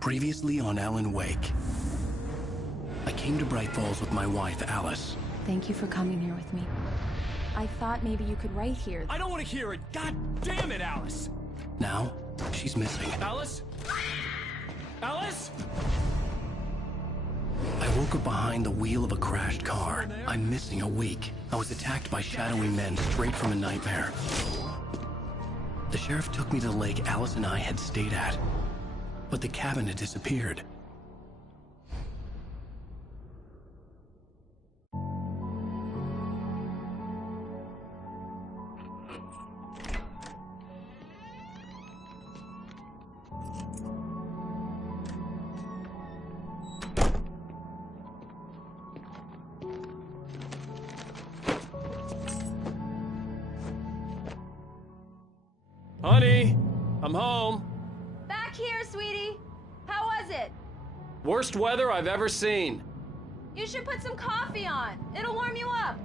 Previously on Alan Wake. I came to Bright Falls with my wife, Alice. Thank you for coming here with me. I thought maybe you could write here. I don't want to hear it! God damn it, Alice! Now, she's missing. Alice? Alice? I woke up behind the wheel of a crashed car. I'm missing a week. I was attacked by shadowy men straight from a nightmare. The sheriff took me to the lake Alice and I had stayed at. But the cabin had disappeared. Honey, I'm home. Back here, sweetie. How was it? Worst weather I've ever seen. You should put some coffee on. It'll warm you up.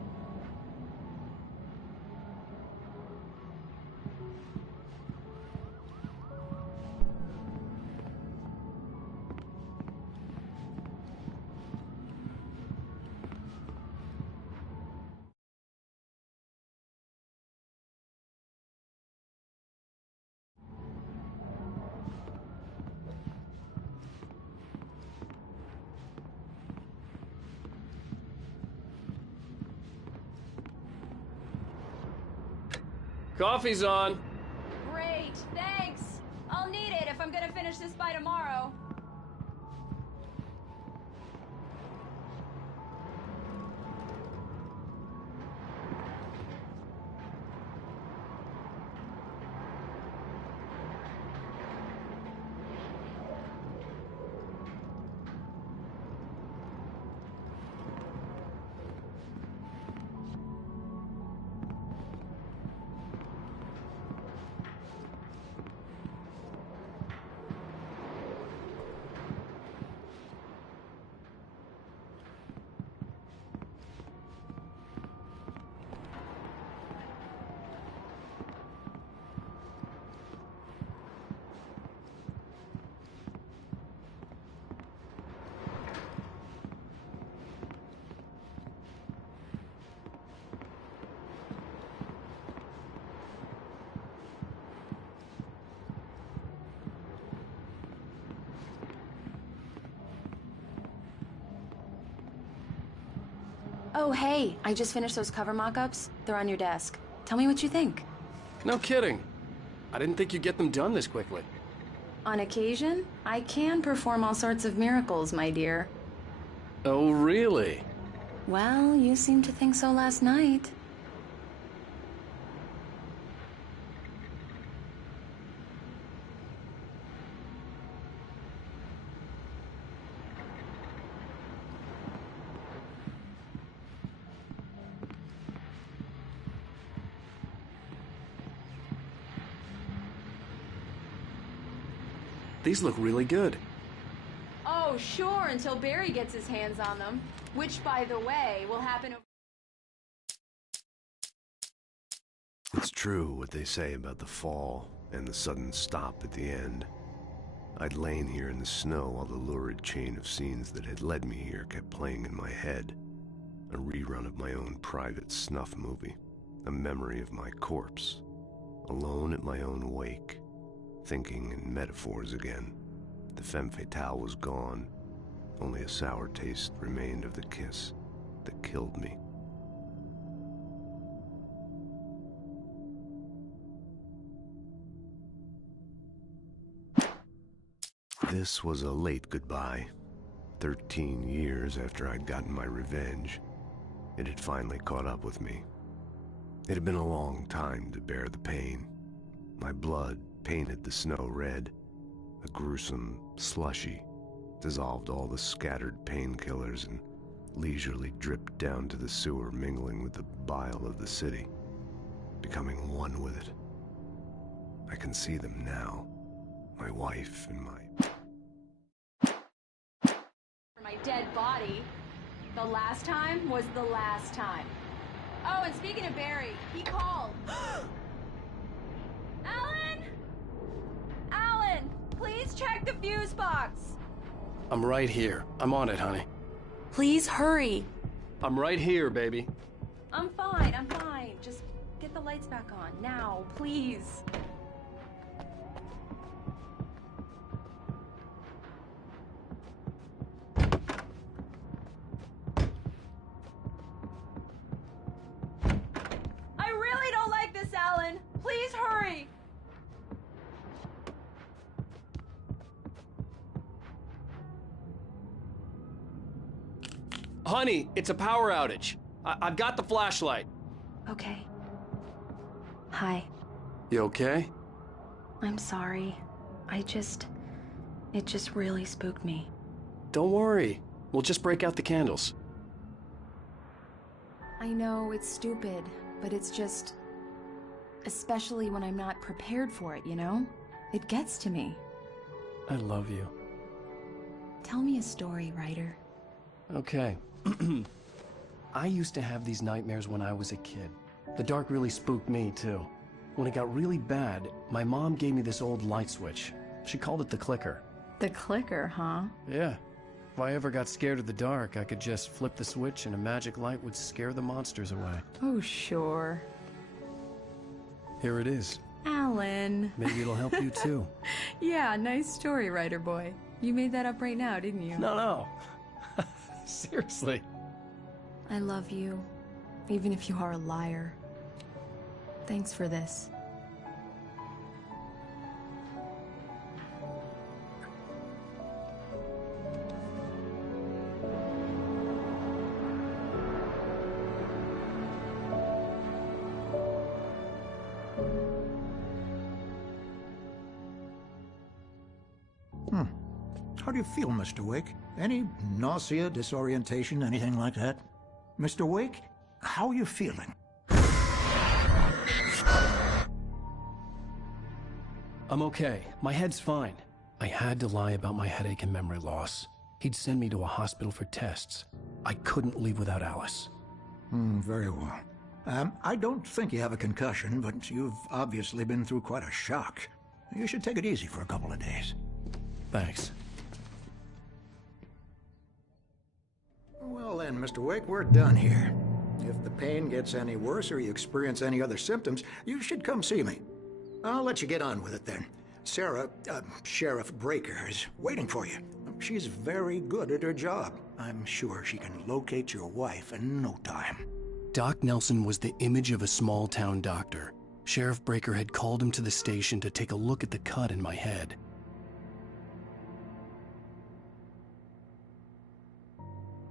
Coffee's on. Great, thanks. I'll need it if I'm gonna finish this by tomorrow. Oh, hey, I just finished those cover mock-ups. They're on your desk. Tell me what you think. No kidding. I didn't think you'd get them done this quickly. On occasion, I can perform all sorts of miracles, my dear. Oh, really? Well, you seemed to think so last night. These look really good. Oh, sure, until Barry gets his hands on them. Which, by the way, will happen... It's true what they say about the fall and the sudden stop at the end. I'd lain here in the snow while the lurid chain of scenes that had led me here kept playing in my head. A rerun of my own private snuff movie. A memory of my corpse. Alone at my own wake. Thinking in metaphors again. The femme fatale was gone. Only a sour taste remained of the kiss that killed me. This was a late goodbye. 13 years after I'd gotten my revenge, it had finally caught up with me. It had been a long time to bear the pain. My blood painted the snow red. A gruesome slushy dissolved all the scattered painkillers and leisurely dripped down to the sewer, mingling with the bile of the city, becoming one with it. I can see them now, my wife and my dead body. The last time was the last time. Oh, and speaking of Barry, he called. Alan! Alan, please check check the fuse box! I'm right here. I'm on it, honey. Please hurry. I'm right here, baby. I'm fine, I'm fine. Just get the lights back on, now, please. I really don't like this, Alan. Please hurry. Honey, it's a power outage. I've got the flashlight. Okay. Hi. You okay? I'm sorry. It just really spooked me. Don't worry. We'll just break out the candles. I know it's stupid, but it's just... especially when I'm not prepared for it, you know? It gets to me. I love you. Tell me a story, writer. Okay. I used to have these nightmares when I was a kid. The dark really spooked me, too. When it got really bad, my mom gave me this old light switch. She called it the clicker. The clicker, huh? Yeah. If I ever got scared of the dark, I could just flip the switch and a magic light would scare the monsters away. Oh, sure. Here it is. Alan. Maybe it'll help you, too. Yeah, nice story, writer boy. You made that up right now, didn't you? No. Seriously. I love you, even if you are a liar. Thanks for this. How do you feel, Mr. Wake? Any nausea, disorientation, anything like that? Mr. Wake, how are you feeling? I'm okay. My head's fine. I had to lie about my headache and memory loss. He'd send me to a hospital for tests. I couldn't leave without Alice. Very well. I don't think you have a concussion, but you've obviously been through quite a shock. You should take it easy for a couple of days. Thanks. Well then, Mr. Wake, we're done here. If the pain gets any worse or you experience any other symptoms, you should come see me. I'll let you get on with it then. Sarah, Sheriff Breaker, is waiting for you. She's very good at her job. I'm sure she can locate your wife in no time. Doc Nelson was the image of a small-town doctor. Sheriff Breaker had called him to the station to take a look at the cut in my head.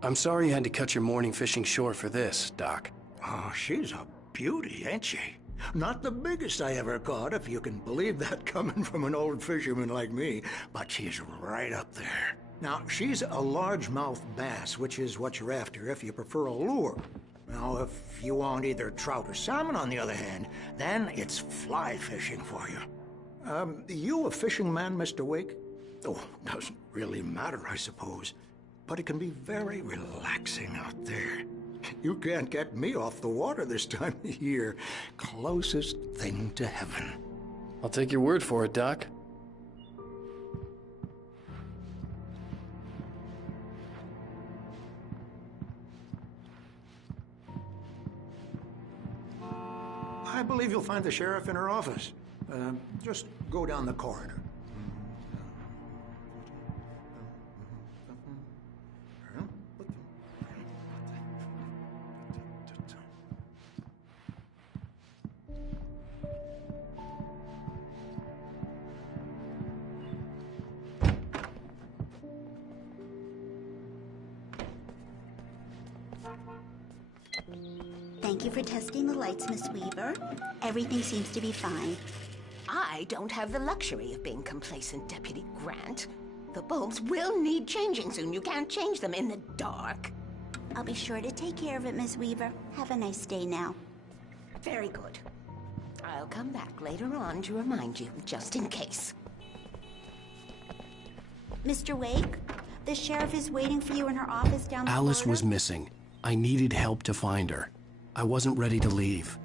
I'm sorry you had to cut your morning fishing short for this, Doc. Oh, she's a beauty, ain't she? Not the biggest I ever caught, if you can believe that coming from an old fisherman like me, but she's right up there. Now, she's a largemouth bass, which is what you're after if you prefer a lure. Now, if you want either trout or salmon, on the other hand, then it's fly fishing for you. You a fishing man, Mr. Wake? Oh, doesn't really matter, I suppose. But it can be very relaxing out there. You can't get me off the water this time of year. Closest thing to heaven. I'll take your word for it, Doc. I believe you'll find the sheriff in her office. Just go down the corridor. Thank you for testing the lights, Miss Weaver. Everything seems to be fine. I don't have the luxury of being complacent, Deputy Grant. The bulbs will need changing soon. You can't change them in the dark. I'll be sure to take care of it, Miss Weaver. Have a nice day now. Very good. I'll come back later on to remind you, just in case. Mr. Wake, the sheriff is waiting for you in her office down the Alice corridor. was missing. I needed help to find her. I wasn't ready to leave.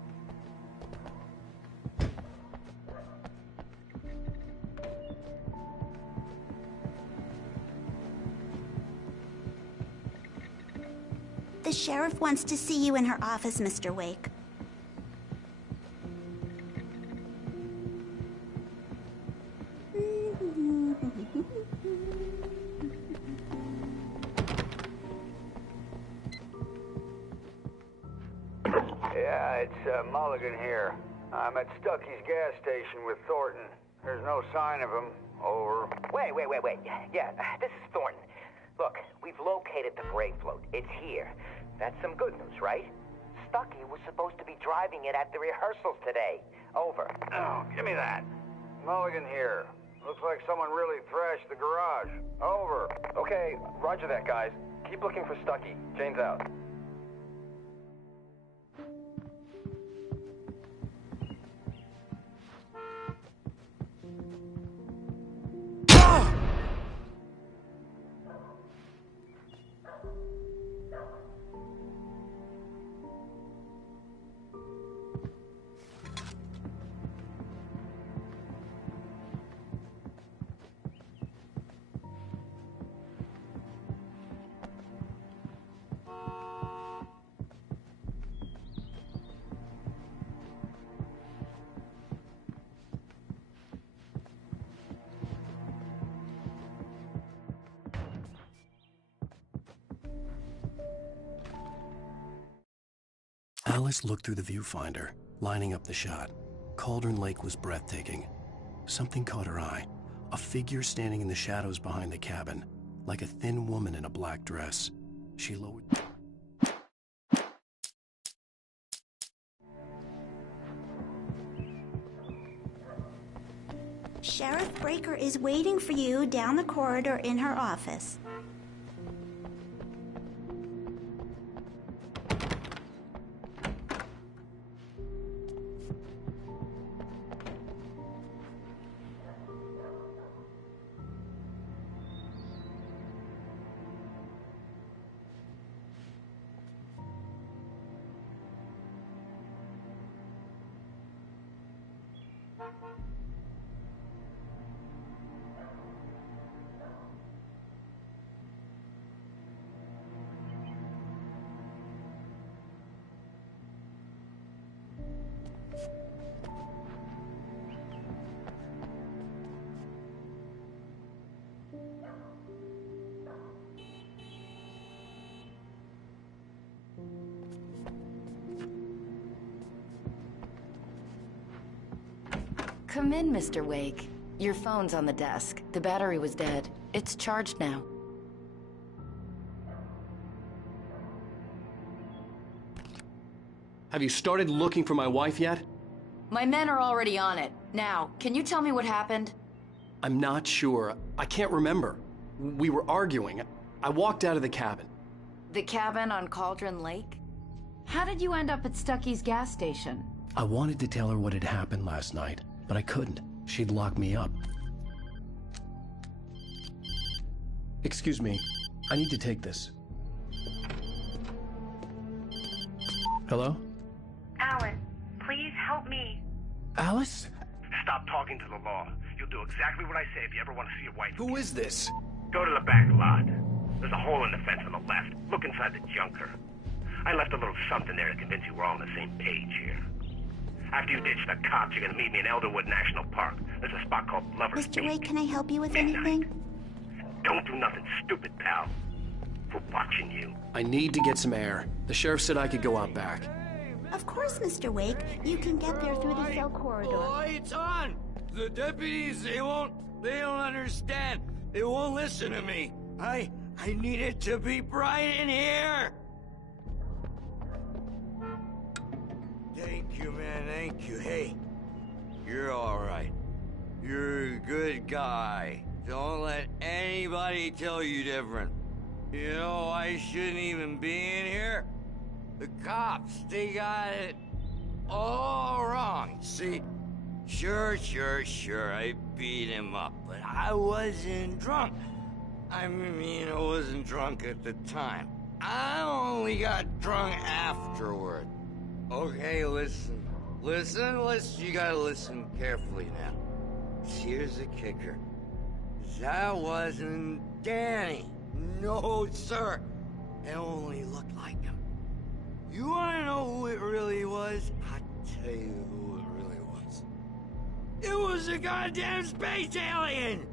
The sheriff wants to see you in her office, Mr. Wake. Yeah, it's Mulligan here. I'm at Stucky's gas station with Thornton. There's no sign of him. Over. Wait. Yeah, this is Thornton. Look, we've located the Brave float. It's here. That's some good news, right? Stucky was supposed to be driving it at the rehearsals today. Over. Oh, give me that. Mulligan here. Looks like someone really thrashed the garage. Over. Okay, roger that, guys. Keep looking for Stucky. Jane's out. Alice looked through the viewfinder, lining up the shot. Cauldron Lake was breathtaking. Something caught her eye. A figure standing in the shadows behind the cabin, like a thin woman in a black dress. She lowered... Sheriff Breaker is waiting for you down the corridor in her office. Come in, Mr. Wake. Your phone's on the desk. The battery was dead. It's charged now. Have you started looking for my wife yet? My men are already on it. Now, can you tell me what happened? I'm not sure. I can't remember. We were arguing. I walked out of the cabin. The cabin on Cauldron Lake? How did you end up at Stucky's gas station? I wanted to tell her what had happened last night, but I couldn't. She'd lock me up. Excuse me. I need to take this. Hello? Alan, please help me. Alice? Stop talking to the law. You'll do exactly what I say if you ever want to see your wife. Who is this? Go to the back lot. There's a hole in the fence on the left. Look inside the junker. I left a little something there to convince you we're all on the same page here. After you ditch the cops, you're gonna meet me in Elderwood National Park. There's a spot called Lover's Mr. Peak. Wake, can I help you with Midnight. anything? Don't do nothing stupid, pal. We're watching you. I need to get some air. The sheriff said I could go out back. Of course, Mr. Wake. You can get there through the cell corridor. Lights on! The deputies, they don't understand. They won't listen to me. I need it to be bright in here! Thank you, man, thank you. Hey, you're alright. You're a good guy. Don't let anybody tell you different. You know, I shouldn't even be in here. The cops, they got it all wrong. See, sure, I beat him up, but I wasn't drunk. I mean, I wasn't drunk at the time. I only got drunk afterward. Okay, listen. You gotta listen carefully now. Here's the kicker. That wasn't Danny. No, sir. It only looked like him. You wanna know who it really was? I'll tell you who it really was. It was a goddamn space alien!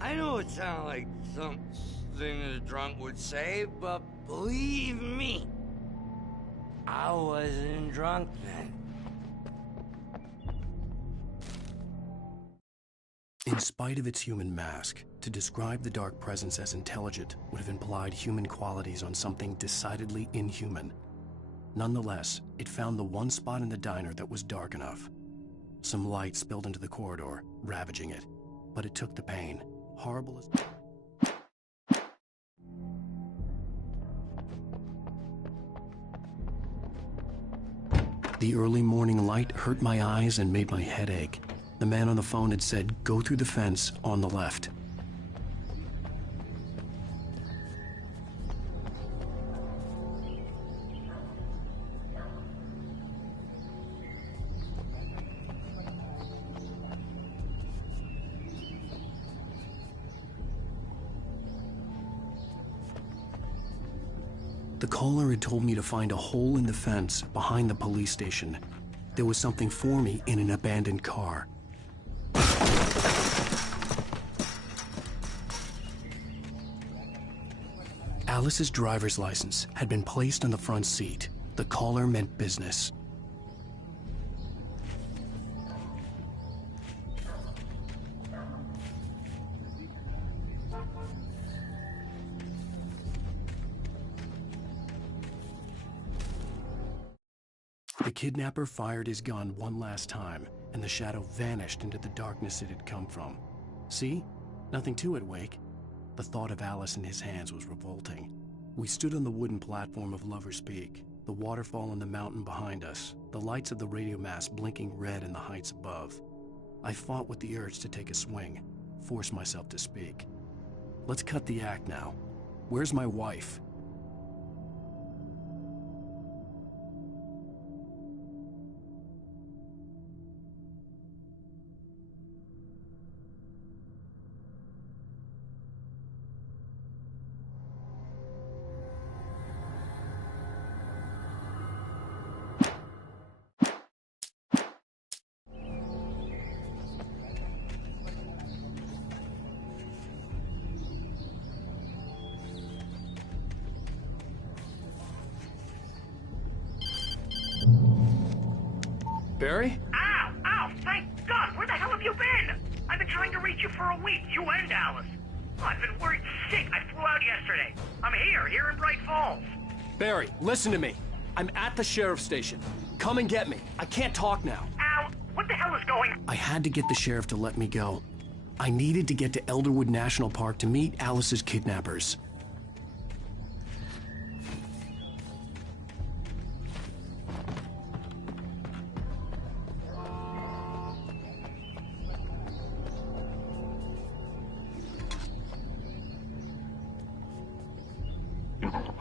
I know it sounds like something a drunk would say, but believe me, I wasn't drunk then. In spite of its human mask, to describe the dark presence as intelligent would have implied human qualities on something decidedly inhuman. Nonetheless, it found the one spot in the diner that was dark enough. Some light spilled into the corridor, ravaging it, but it took the pain. Horrible as... The early morning light hurt my eyes and made my head ache. The man on the phone had said, "Go through the fence on the left." The caller had told me to find a hole in the fence behind the police station. There was something for me in an abandoned car. Alice's driver's license had been placed on the front seat. The caller meant business. The kidnapper fired his gun one last time, and the shadow vanished into the darkness it had come from. See? Nothing to it, Wake. The thought of Alice in his hands was revolting. We stood on the wooden platform of Lover's Peak, the waterfall on the mountain behind us, the lights of the radio mast blinking red in the heights above. I fought with the urge to take a swing, force myself to speak. Let's cut the act now. Where's my wife? Barry? Ow! Ow! Thank God! Where the hell have you been? I've been trying to reach you for a week, you and Alice. Oh, I've been worried sick. I flew out yesterday. I'm here in Bright Falls. Barry, listen to me. I'm at the sheriff's station. Come and get me. I can't talk now. Al, what the hell is going on? I had to get the sheriff to let me go. I needed to get to Elderwood National Park to meet Alice's kidnappers.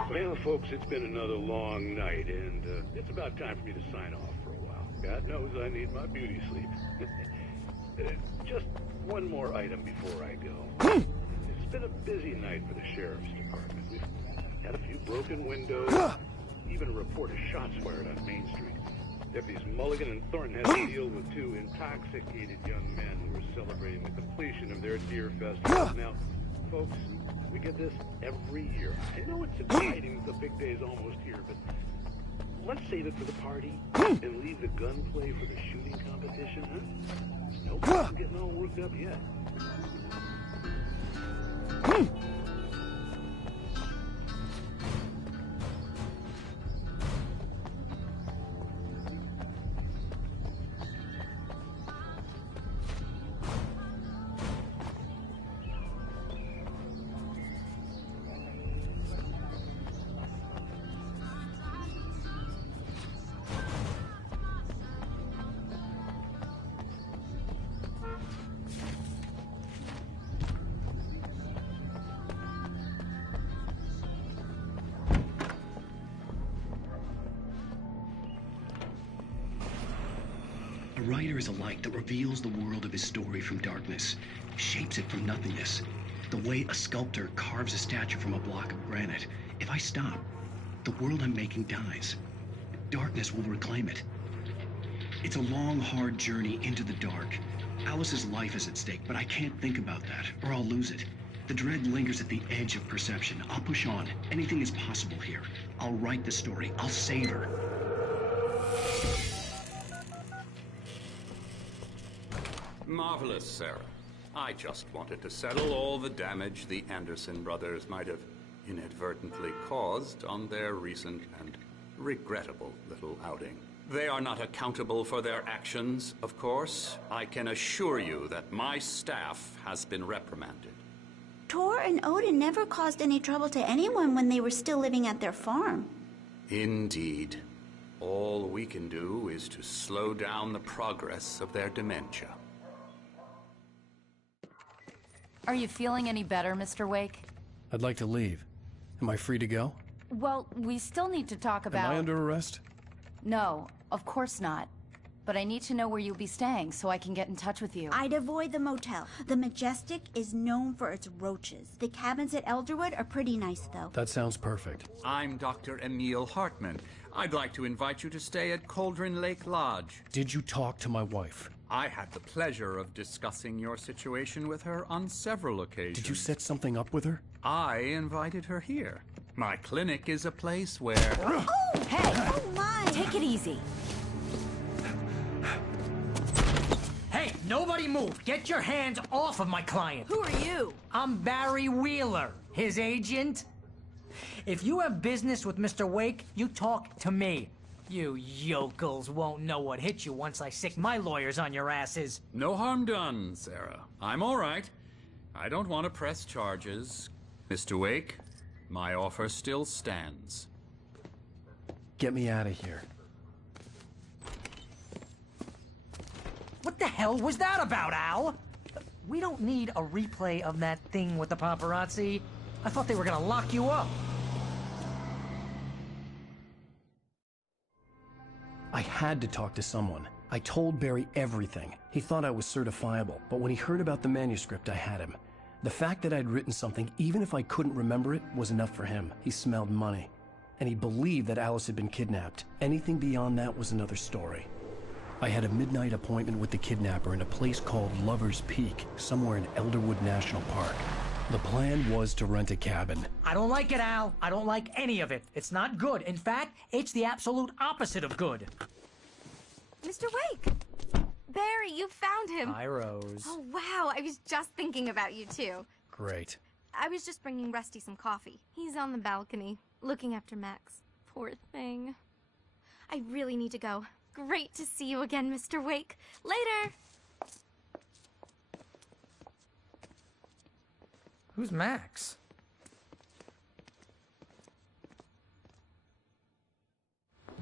Well, folks, it's been another long night, and it's about time for me to sign off for a while. God knows I need my beauty sleep. Just one more item before I go. It's been a busy night for the sheriff's department. We've had a few broken windows, even a report of shots fired on Main Street. Deputies Mulligan and Thornton had to deal with two intoxicated young men who were celebrating the completion of their deer festival. Now, folks, we get this every year. I know it's exciting, the big day's almost here, but let's save it for the party and leave the gunplay for the shooting competition, huh? Nope, I'm getting all worked up yet. A writer is a light that reveals the world of his story from darkness, shapes it from nothingness. The way a sculptor carves a statue from a block of granite. If I stop, the world I'm making dies. Darkness will reclaim it. It's a long, hard journey into the dark. Alice's life is at stake, but I can't think about that, or I'll lose it. The dread lingers at the edge of perception. I'll push on. Anything is possible here. I'll write the story. I'll save her. Marvelous, Sarah. I just wanted to settle all the damage the Anderson brothers might have inadvertently caused on their recent and regrettable little outing. They are not accountable for their actions, of course. I can assure you that my staff has been reprimanded. Tor and Odin never caused any trouble to anyone when they were still living at their farm. Indeed. All we can do is to slow down the progress of their dementia. Are you feeling any better, Mr. Wake? I'd like to leave. Am I free to go? Well, we still need to talk about... Am I under arrest? No, of course not. But I need to know where you'll be staying so I can get in touch with you. I'd avoid the motel. The Majestic is known for its roaches. The cabins at Elderwood are pretty nice, though. That sounds perfect. I'm Dr. Emil Hartman. I'd like to invite you to stay at Cauldron Lake Lodge. Did you talk to my wife? I had the pleasure of discussing your situation with her on several occasions. Did you set something up with her? I invited her here. My clinic is a place where... Oh, hey! Oh, my! Take it easy. Hey, nobody move! Get your hands off of my client! Who are you? I'm Barry Wheeler, his agent. If you have business with Mr. Wake, you talk to me. You yokels won't know what hit you once I sick my lawyers on your asses. No harm done, Sarah. I'm all right. I don't want to press charges. Mr. Wake, my offer still stands. Get me out of here. What the hell was that about, Al? We don't need a replay of that thing with the paparazzi. I thought they were gonna lock you up. I had to talk to someone. I told Barry everything. He thought I was certifiable, but when he heard about the manuscript, I had him. The fact that I'd written something, even if I couldn't remember it, was enough for him. He smelled money. And he believed that Alice had been kidnapped. Anything beyond that was another story. I had a midnight appointment with the kidnapper in a place called Lover's Peak, somewhere in Elderwood National Park. The plan was to rent a cabin. I don't like it, Al. I don't like any of it. It's not good. In fact, it's the absolute opposite of good. Mr. Wake! Barry, you found him. Hi, Rose. Oh, wow. I was just thinking about you, too. Great. I was just bringing Rusty some coffee. He's on the balcony, looking after Max. Poor thing. I really need to go. Great to see you again, Mr. Wake. Later! Who's Max?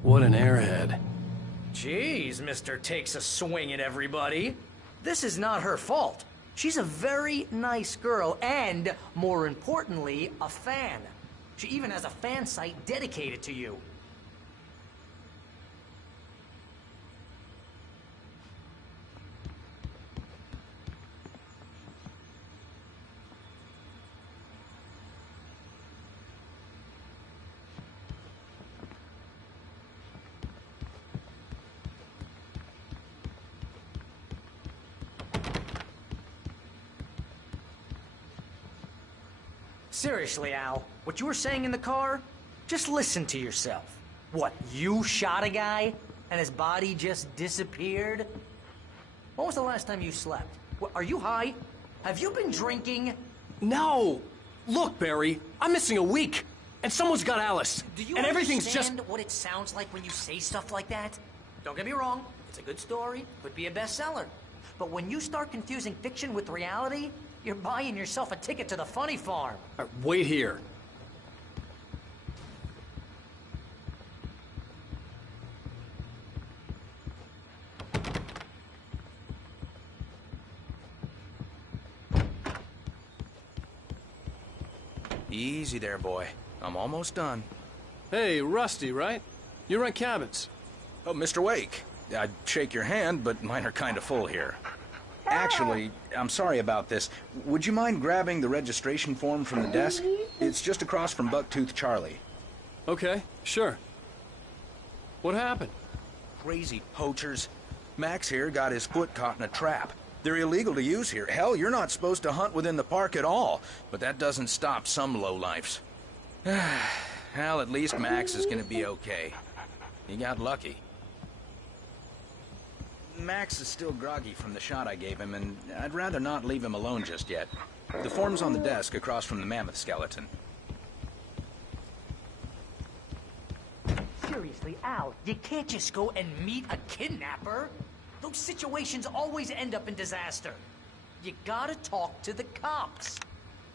What an airhead. Jeez, Mr. Takes a swing at everybody. This is not her fault. She's a very nice girl and, more importantly, a fan. She even has a fan site dedicated to you. Seriously, Al, what you were saying in the car? Just listen to yourself. What, you shot a guy and his body just disappeared? When was the last time you slept? What, are you high? Have you been drinking? No! Look, Barry, I'm missing a week, and someone's got Alice. Do you and everything's just... understand what it sounds like when you say stuff like that? Don't get me wrong, it's a good story, could be a bestseller. But when you start confusing fiction with reality, you're buying yourself a ticket to the funny farm. Wait here. Easy there, boy. I'm almost done. Hey, Rusty, right? You rent cabins. Oh, Mr. Wake. I'd shake your hand, but mine are kind of full here. Actually, I'm sorry about this. Would you mind grabbing the registration form from the desk? It's just across from Bucktooth Charlie. Okay, sure. What happened? Crazy poachers. Max here got his foot caught in a trap. They're illegal to use here. Hell, you're not supposed to hunt within the park at all. But that doesn't stop some lowlifes. Well, at least Max is gonna be okay. He got lucky. Max is still groggy from the shot I gave him, and I'd rather not leave him alone just yet. The form's on the desk across from the mammoth skeleton. Seriously, Al, you can't just go and meet a kidnapper. Those situations always end up in disaster. You gotta talk to the cops.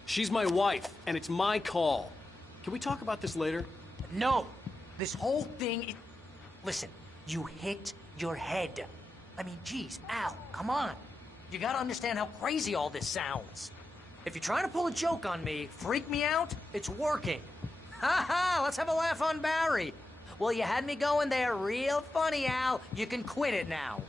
She's my wife, and it's my call. Can we talk about this later? No. This whole thing... Listen, you hit your head. I mean, geez, Al, come on. You gotta understand how crazy all this sounds. If you're trying to pull a joke on me, freak me out, it's working. Ha ha, let's have a laugh on Barry. Well, you had me going there real funny, Al. You can quit it now.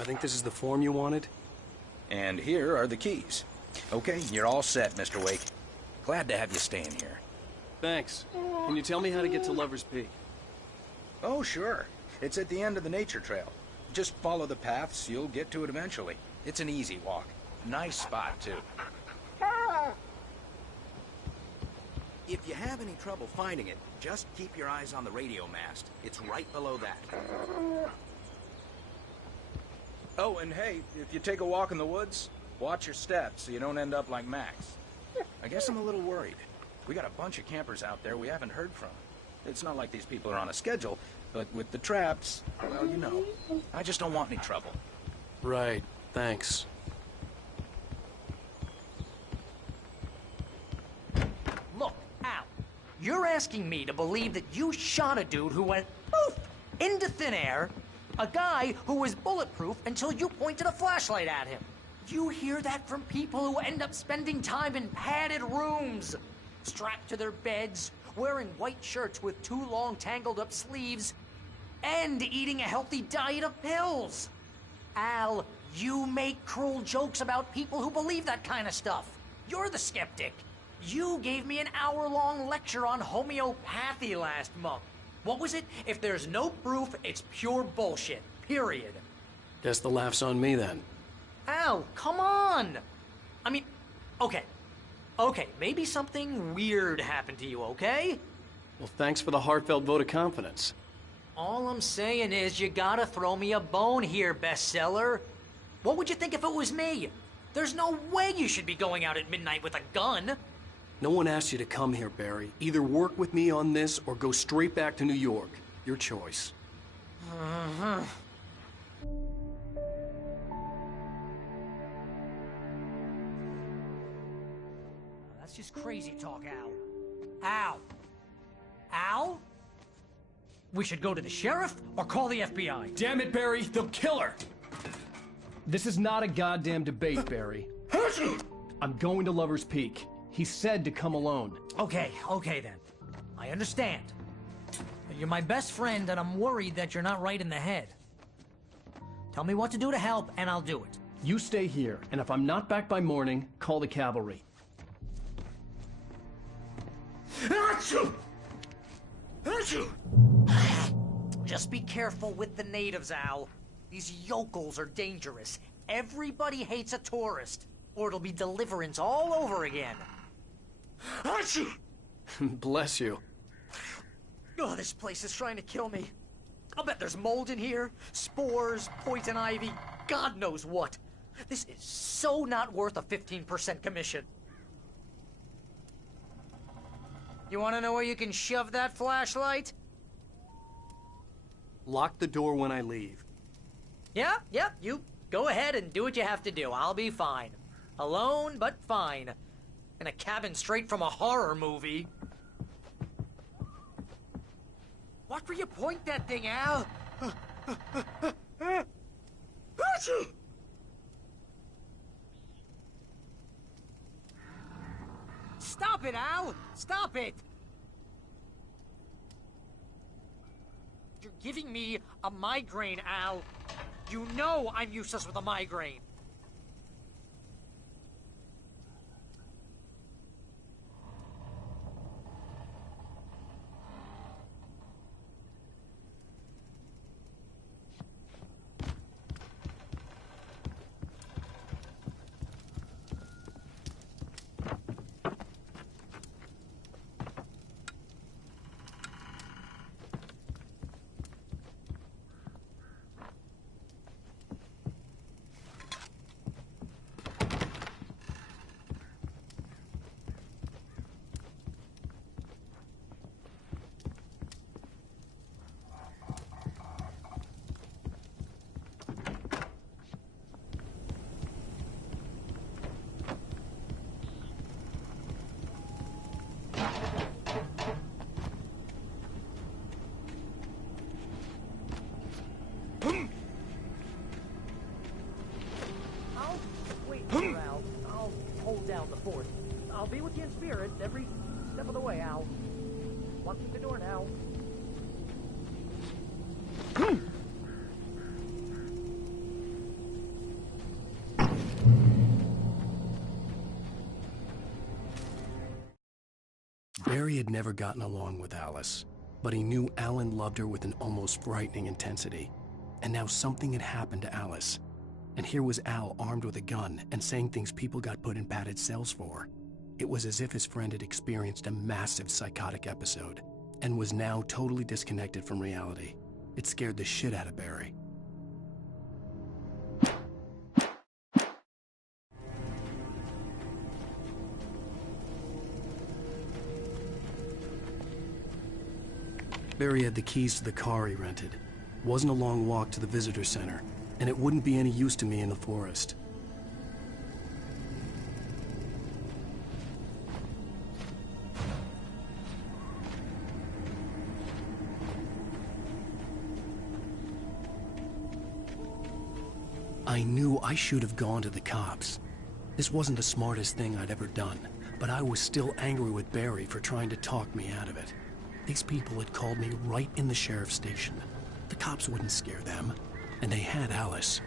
I think this is the form you wanted. And here are the keys. Okay, you're all set, Mr. Wake. Glad to have you staying here. Thanks. Can you tell me how to get to Lover's Peak? Oh, sure. It's at the end of the nature trail. Just follow the paths, you'll get to it eventually. It's an easy walk. Nice spot, too. If you have any trouble finding it, just keep your eyes on the radio mast. It's right below that. Oh, and hey, if you take a walk in the woods, watch your steps so you don't end up like Max. I guess I'm a little worried. We got a bunch of campers out there we haven't heard from. It's not like these people are on a schedule, but with the traps, well, you know. I just don't want any trouble. Right, thanks. Look, Al, you're asking me to believe that you shot a dude who went poof into thin air, a guy who was bulletproof until you pointed a flashlight at him. You hear that from people who end up spending time in padded rooms, strapped to their beds, wearing white shirts with too long tangled up sleeves, and eating a healthy diet of pills. Al, you make cruel jokes about people who believe that kind of stuff. You're the skeptic. You gave me an hour-long lecture on homeopathy last month. What was it? If there's no proof, it's pure bullshit. Period. Guess the laugh's on me then. Al, come on! I mean, okay. Okay, maybe something weird happened to you, okay? Well, thanks for the heartfelt vote of confidence. All I'm saying is you gotta throw me a bone here, bestseller. What would you think if it was me? There's no way you should be going out at midnight with a gun. No one asked you to come here, Barry. Either work with me on this or go straight back to New York. Your choice. That's just crazy talk, Al. Al? Al? We should go to the sheriff or call the FBI. Damn it, Barry, they'll kill her! This is not a goddamn debate, Barry. I'm going to Lover's Peak. He said to come alone. Okay then. I understand. You're my best friend, and I'm worried that you're not right in the head. Tell me what to do to help, and I'll do it. You stay here, and if I'm not back by morning, call the cavalry. Just be careful with the natives, Al. These yokels are dangerous. Everybody hates a tourist, or it'll be Deliverance all over again. Bless you. Oh, this place is trying to kill me. I'll bet there's mold in here, spores, poison ivy, God knows what. This is so not worth a 15% commission. You want to know where you can shove that flashlight? Lock the door when I leave. Yeah, you go ahead and do what you have to do. I'll be fine. Alone, but fine. In a cabin straight from a horror movie. Watch where you point that thing, Al. Stop it, Al! Stop it! giving me a migraine, Al. You know I'm useless with a migraine. I'll hold down the fort. I'll be with you in spirit every step of the way, Al. Walk through the door now. Barry had never gotten along with Alice, but he knew Alan loved her with an almost frightening intensity. And now something had happened to Alice. And here was Al armed with a gun and saying things people got put in padded cells for. It was as if his friend had experienced a massive psychotic episode and was now totally disconnected from reality. It scared the shit out of Barry. Barry had the keys to the car he rented. It wasn't a long walk to the visitor center, and it wouldn't be any use to me in the forest. I knew I should have gone to the cops. This wasn't the smartest thing I'd ever done, but I was still angry with Barry for trying to talk me out of it. These people had called me right in the sheriff's station. The cops wouldn't scare them, and they had Alice.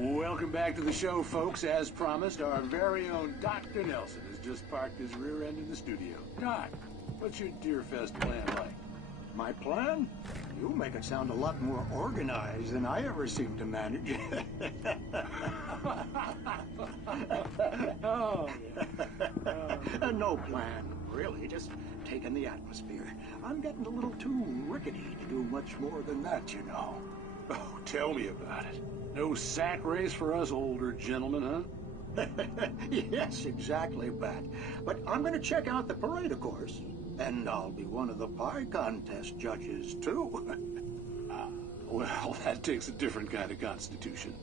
Welcome back to the show, folks. As promised, our very own Dr. Nelson has just parked his rear end in the studio. Doc, what's your Deerfest plan like? My plan? You make it sound a lot more organized than I ever seem to manage. No plan, really. Just taking the atmosphere. I'm getting a little too rickety to do much more than that, you know. Oh, tell me about it. No sack race for us older gentlemen, huh? Yes, exactly, Pat. But I'm going to check out the parade, of course. And I'll be one of the pie contest judges, too. Well, that takes a different kind of constitution.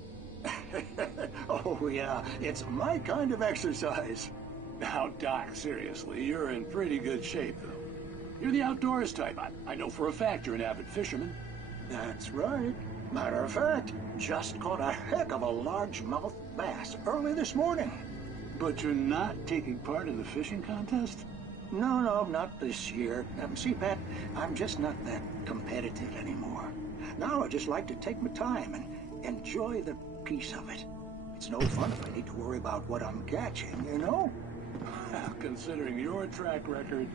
Oh, yeah. It's my kind of exercise. Now, Doc, seriously, you're in pretty good shape, though. You're the outdoors type. I know for a fact you're an avid fisherman. That's right. Matter of fact, just caught a heck of a largemouth bass early this morning. But you're not taking part in the fishing contest? No, not this year. See, Pat, I'm just not that competitive anymore. Now I just like to take my time and enjoy the peace of it. It's no fun if I need to worry about what I'm catching, you know? Considering your track record,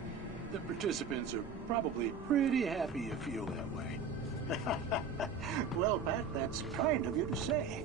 the participants are probably pretty happy you feel that way. Well, Pat, that's kind of you to say.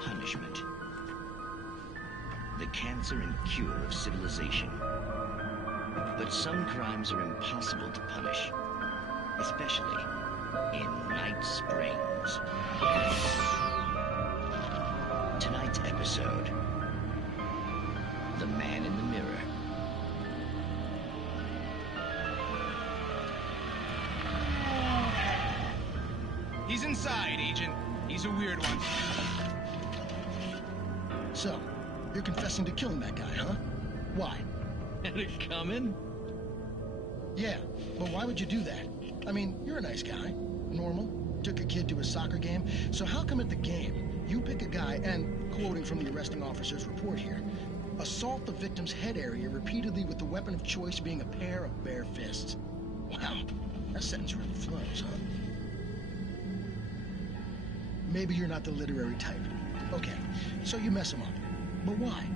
punishment. The cancer and cure of civilization. But some crimes are impossible to punish, especially in Night Springs. Tonight's episode, The Man in the Mirror. He's inside, Agent. He's a weird one. So, you're confessing to killing that guy, huh? Why? Had it coming? Yeah, but why would you do that? I mean, you're a nice guy. Normal. Took a kid to a soccer game. So how come at the game, you pick a guy and, quoting from the arresting officer's report here, assault the victim's head area repeatedly with the weapon of choice being a pair of bare fists? Wow, that sentence really flows, huh? Maybe you're not the literary type. Okay, so you mess him up. But why?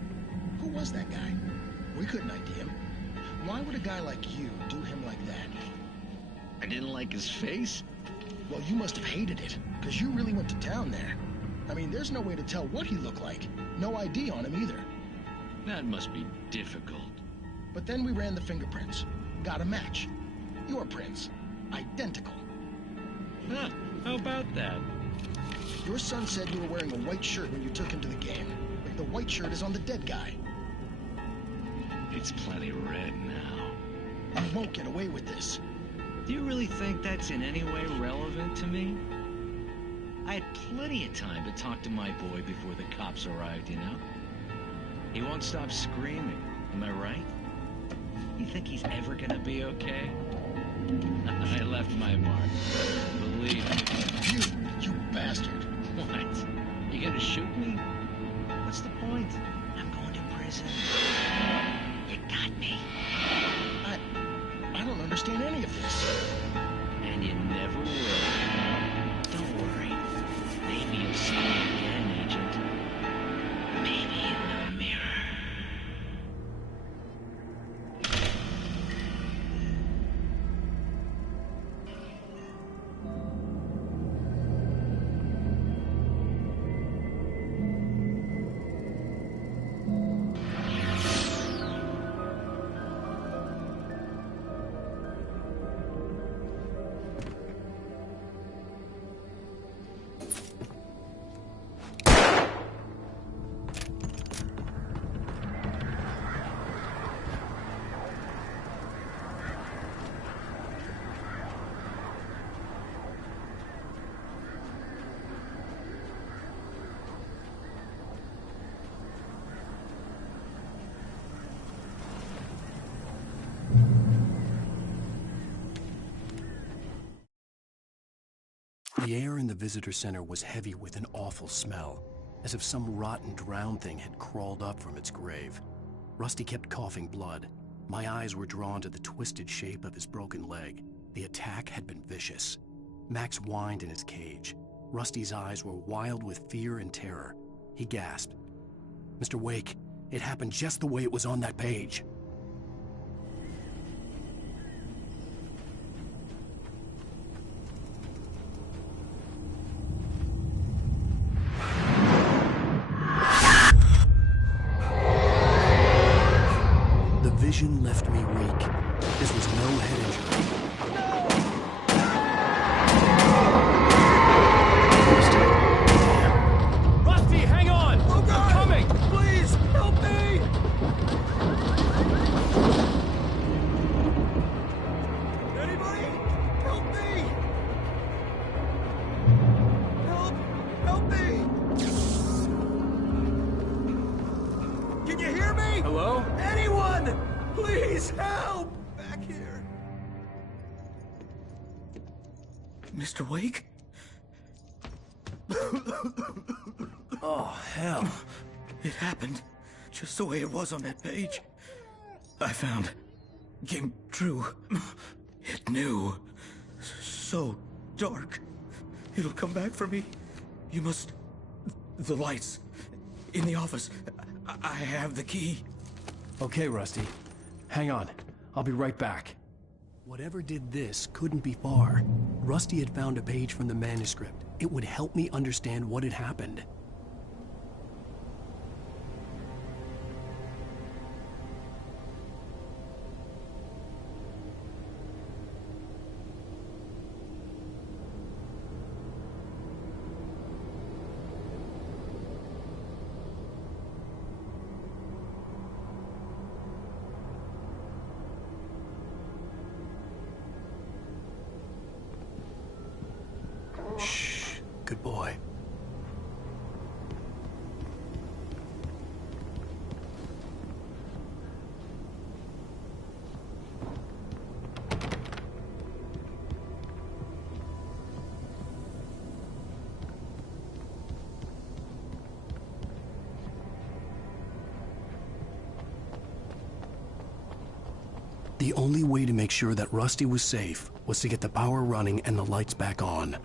Who was that guy? We couldn't ID him. Why would a guy like you do him like that? I didn't like his face? Well, you must have hated it, because you really went to town there. I mean, there's no way to tell what he looked like. No ID on him either. That must be difficult. But then we ran the fingerprints. Got a match. Your prints. Identical. Huh, how about that? Your son said you were wearing a white shirt when you took him to the game. But the white shirt is on the dead guy. It's plenty red now. You won't get away with this. Do you really think that's in any way relevant to me? I had plenty of time to talk to my boy before the cops arrived, you know? He won't stop screaming, am I right? You think he's ever gonna be okay? I left my mark. Believe me. You bastard. What? You gonna shoot me? What's the point? I'm going to prison. You got me. I don't understand any of this. And you never will. Don't worry. Maybe you'll see me again, Agent. Maybe in the mirror. The air in the visitor center was heavy with an awful smell, as if some rotten drowned thing had crawled up from its grave. Rusty kept coughing blood. My eyes were drawn to the twisted shape of his broken leg. The attack had been vicious. Max whined in his cage. Rusty's eyes were wild with fear and terror. He gasped. "Mr. Wake, it happened just the way it was on that page." The vision left me weak. This was no head injury. Rusty, hang on! Oh, God! I'm coming! Please, help me! Anybody? Help me! Help me! Can you hear me? Hello? Anyone! Please help! Back here. Mr. Wake? Oh, hell. It happened just the way it was on that page. I found. Came true. It knew. So dark. It'll come back for me. You must... The lights. In the office. I have the key. Okay, Rusty. Hang on. I'll be right back. Whatever did this couldn't be far. Rusty had found a page from the manuscript. It would help me understand what had happened. Good boy. The only way to make sure that Rusty was safe was to get the power running and the lights back on.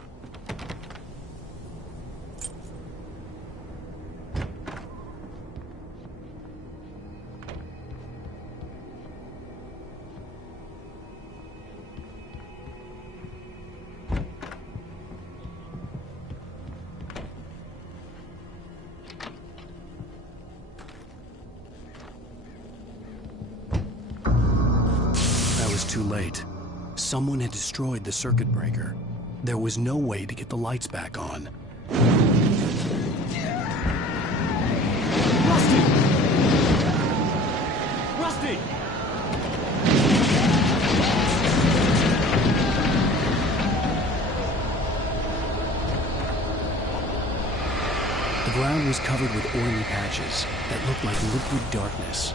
Too late. Someone had destroyed the circuit breaker. There was no way to get the lights back on. Rusty! Rusty! The ground was covered with oily patches that looked like liquid darkness.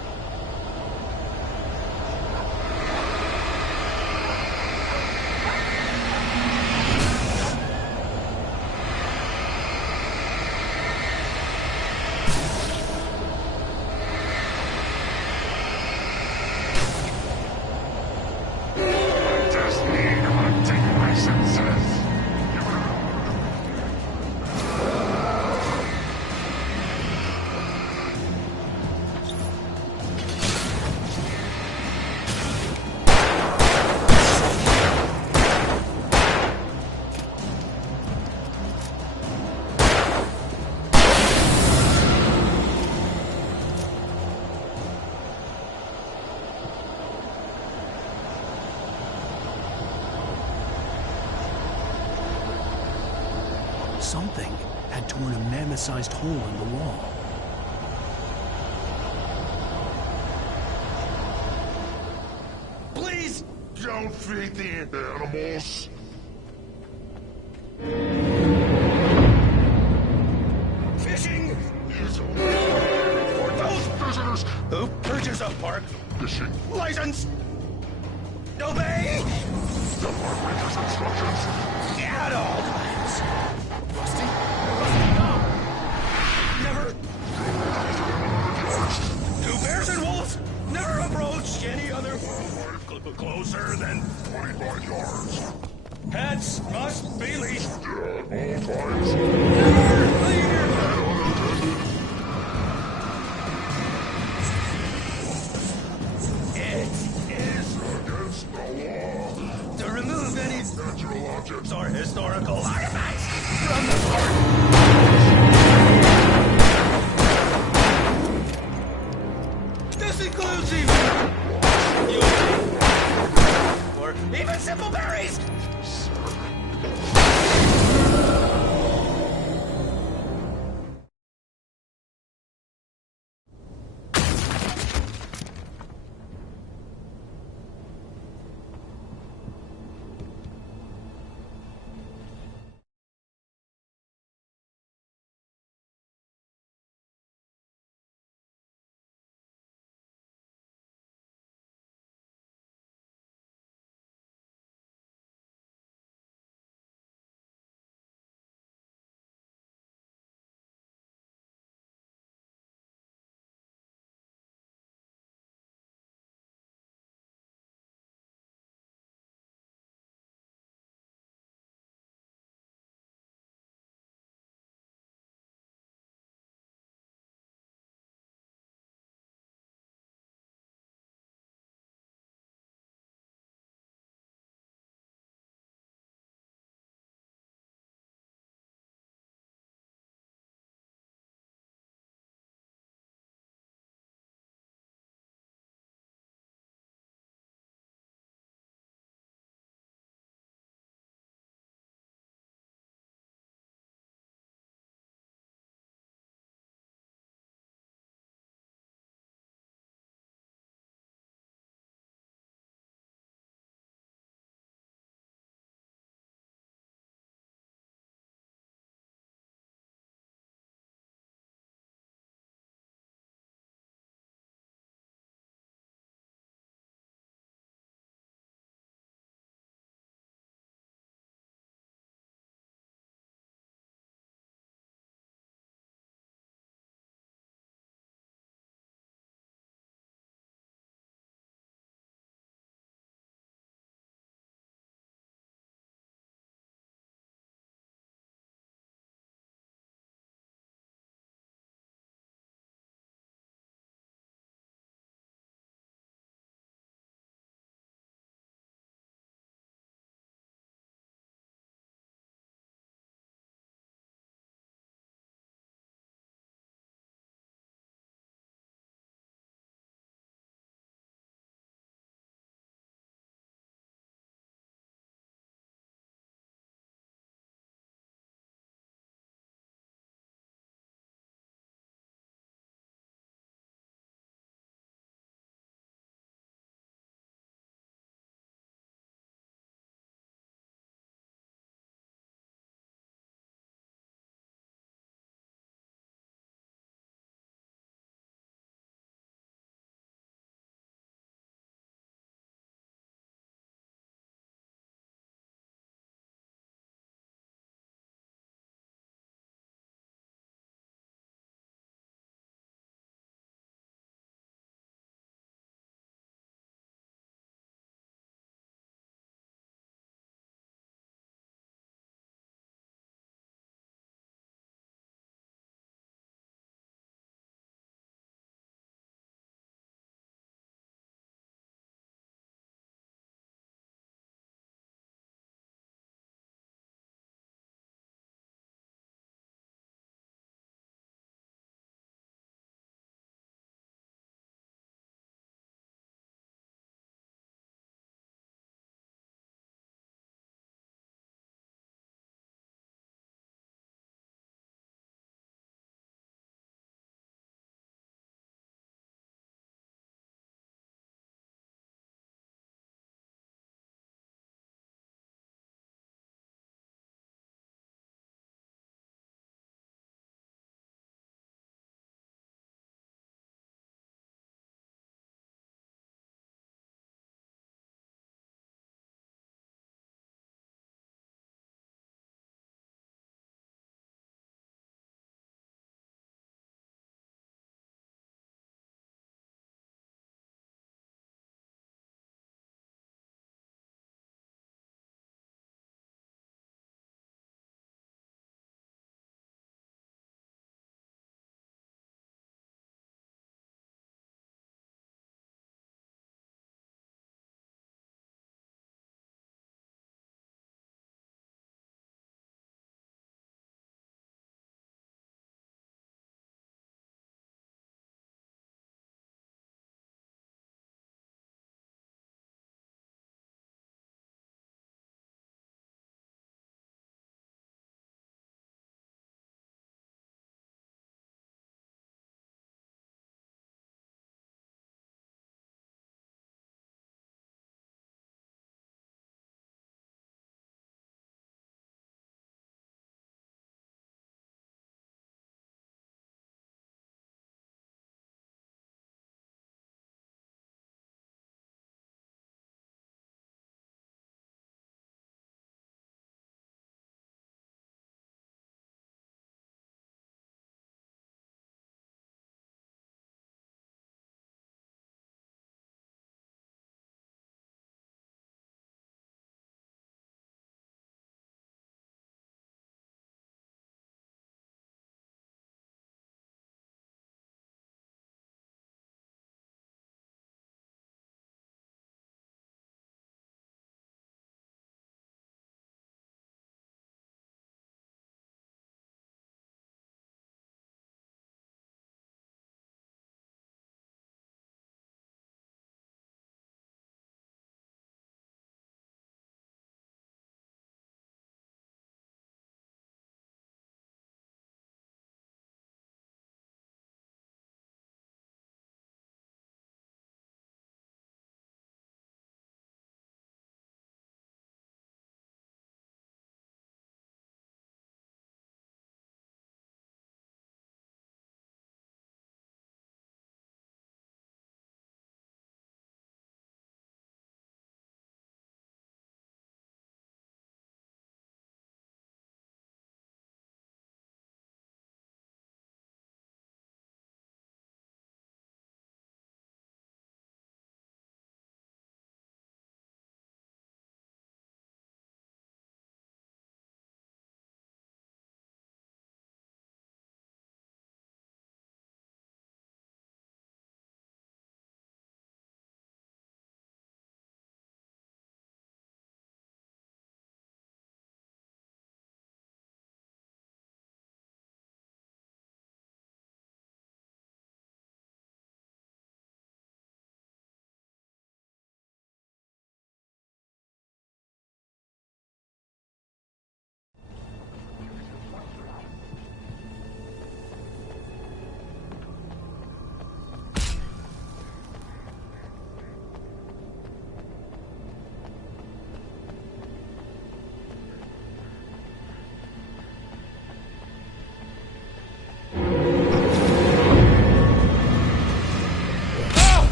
Something had torn a mammoth-sized hole in the wall. Please don't feed the animals. Fishing is only for those visitors who purchase a park fishing license. Obey the park ranger's instructions at all times. Rusty? Rusty, no! Never. Do bears and wolves never approach any other closer than 25 yards. Pets must be leashed at all times. Never leave your pet unattended. It is against the law to remove any natural objects or historical artifacts from the park. This includes or even simple berries.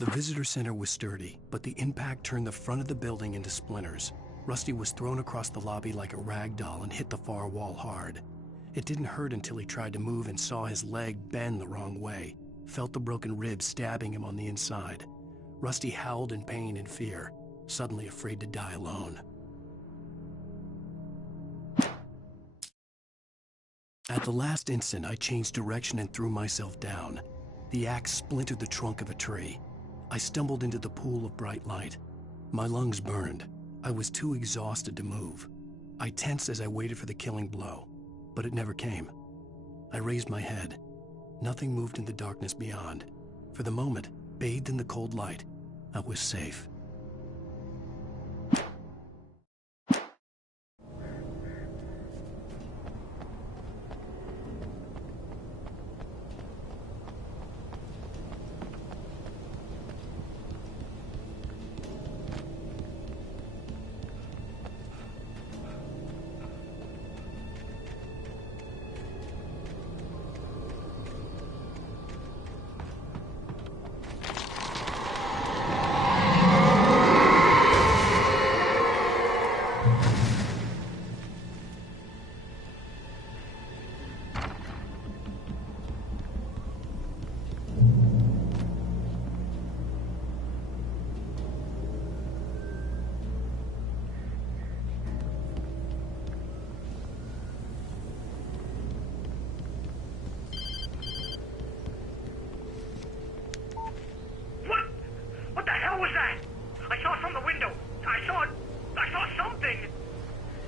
The visitor center was sturdy, but the impact turned the front of the building into splinters. Rusty was thrown across the lobby like a rag doll and hit the far wall hard. It didn't hurt until he tried to move and saw his leg bend the wrong way, felt the broken rib stabbing him on the inside. Rusty howled in pain and fear, suddenly afraid to die alone. At the last instant, I changed direction and threw myself down. The axe splintered the trunk of a tree. I stumbled into the pool of bright light. My lungs burned. I was too exhausted to move. I tensed as I waited for the killing blow, but it never came. I raised my head. Nothing moved in the darkness beyond. For the moment, bathed in the cold light, I was safe.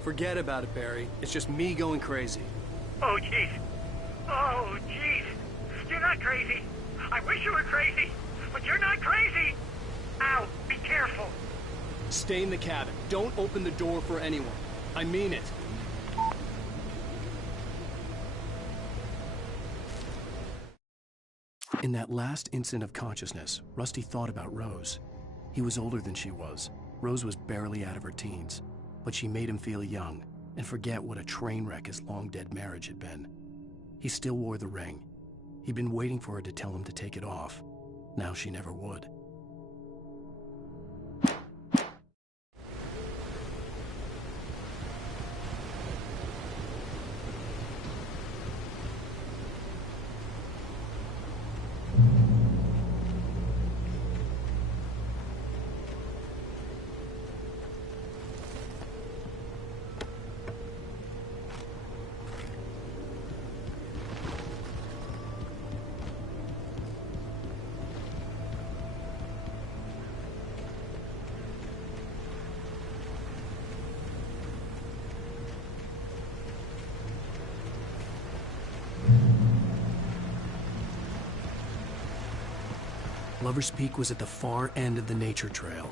Forget about it, Barry. It's just me going crazy. Oh, jeez. Oh, jeez. You're not crazy. I wish you were crazy, but you're not crazy. Ow, be careful. Stay in the cabin. Don't open the door for anyone. I mean it. In that last instant of consciousness, Rusty thought about Rose. He was older than she was. Rose was barely out of her teens. But she made him feel young and forget what a train wreck his long-dead marriage had been. He still wore the ring. He'd been waiting for her to tell him to take it off. Now she never would. Lover's Peak was at the far end of the nature trail.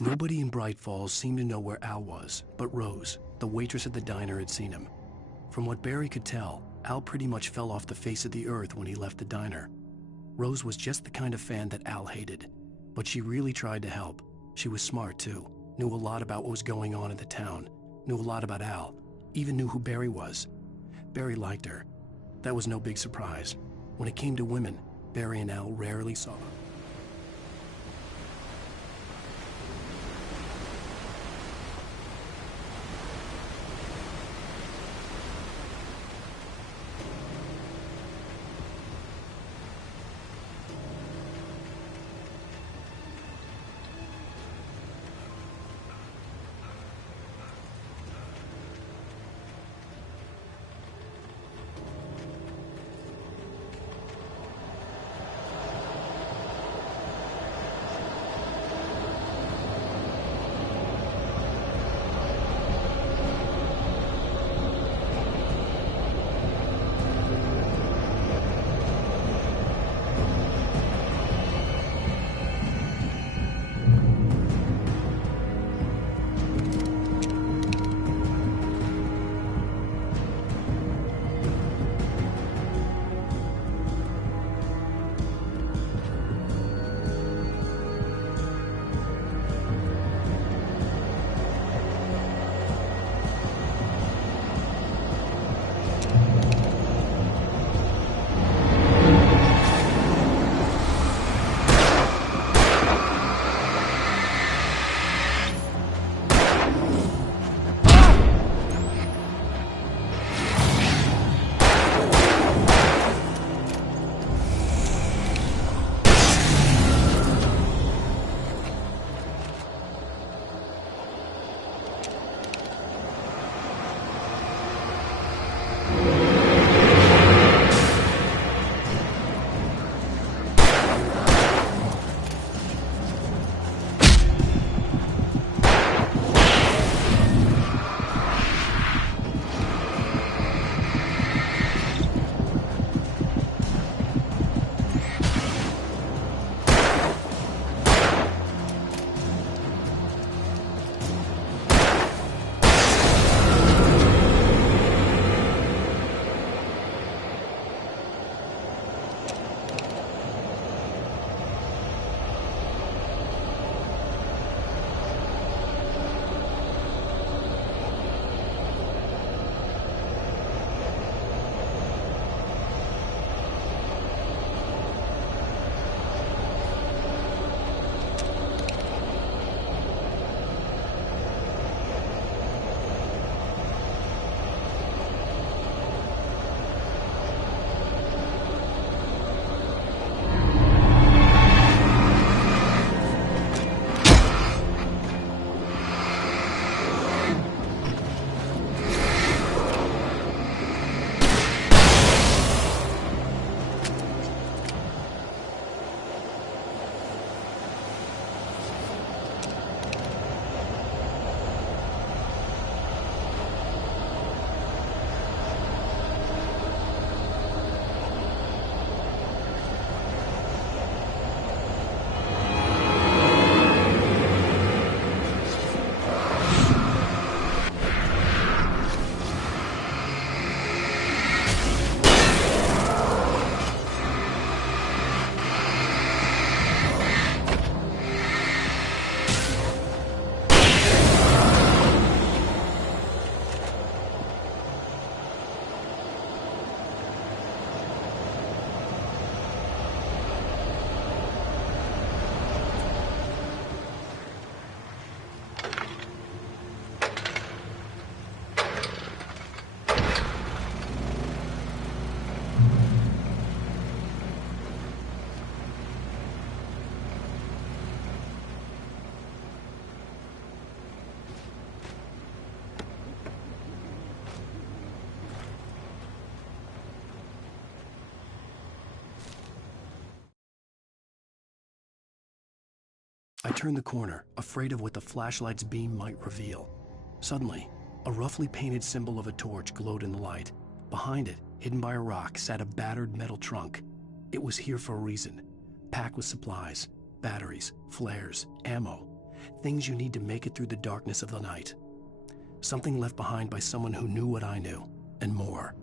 Nobody in Bright Falls seemed to know where Al was, but Rose, the waitress at the diner, had seen him. From what Barry could tell, Al pretty much fell off the face of the earth when he left the diner. Rose was just the kind of fan that Al hated, but she really tried to help. She was smart too, knew a lot about what was going on in the town, knew a lot about Al, even knew who Barry was. Barry liked her. That was no big surprise. When it came to women, Barry and Al rarely saw them. I turned the corner, afraid of what the flashlight's beam might reveal. Suddenly, a roughly painted symbol of a torch glowed in the light. Behind it, hidden by a rock, sat a battered metal trunk. It was here for a reason, packed with supplies, batteries, flares, ammo. things you need to make it through the darkness of the night. Something left behind by someone who knew what I knew, and more.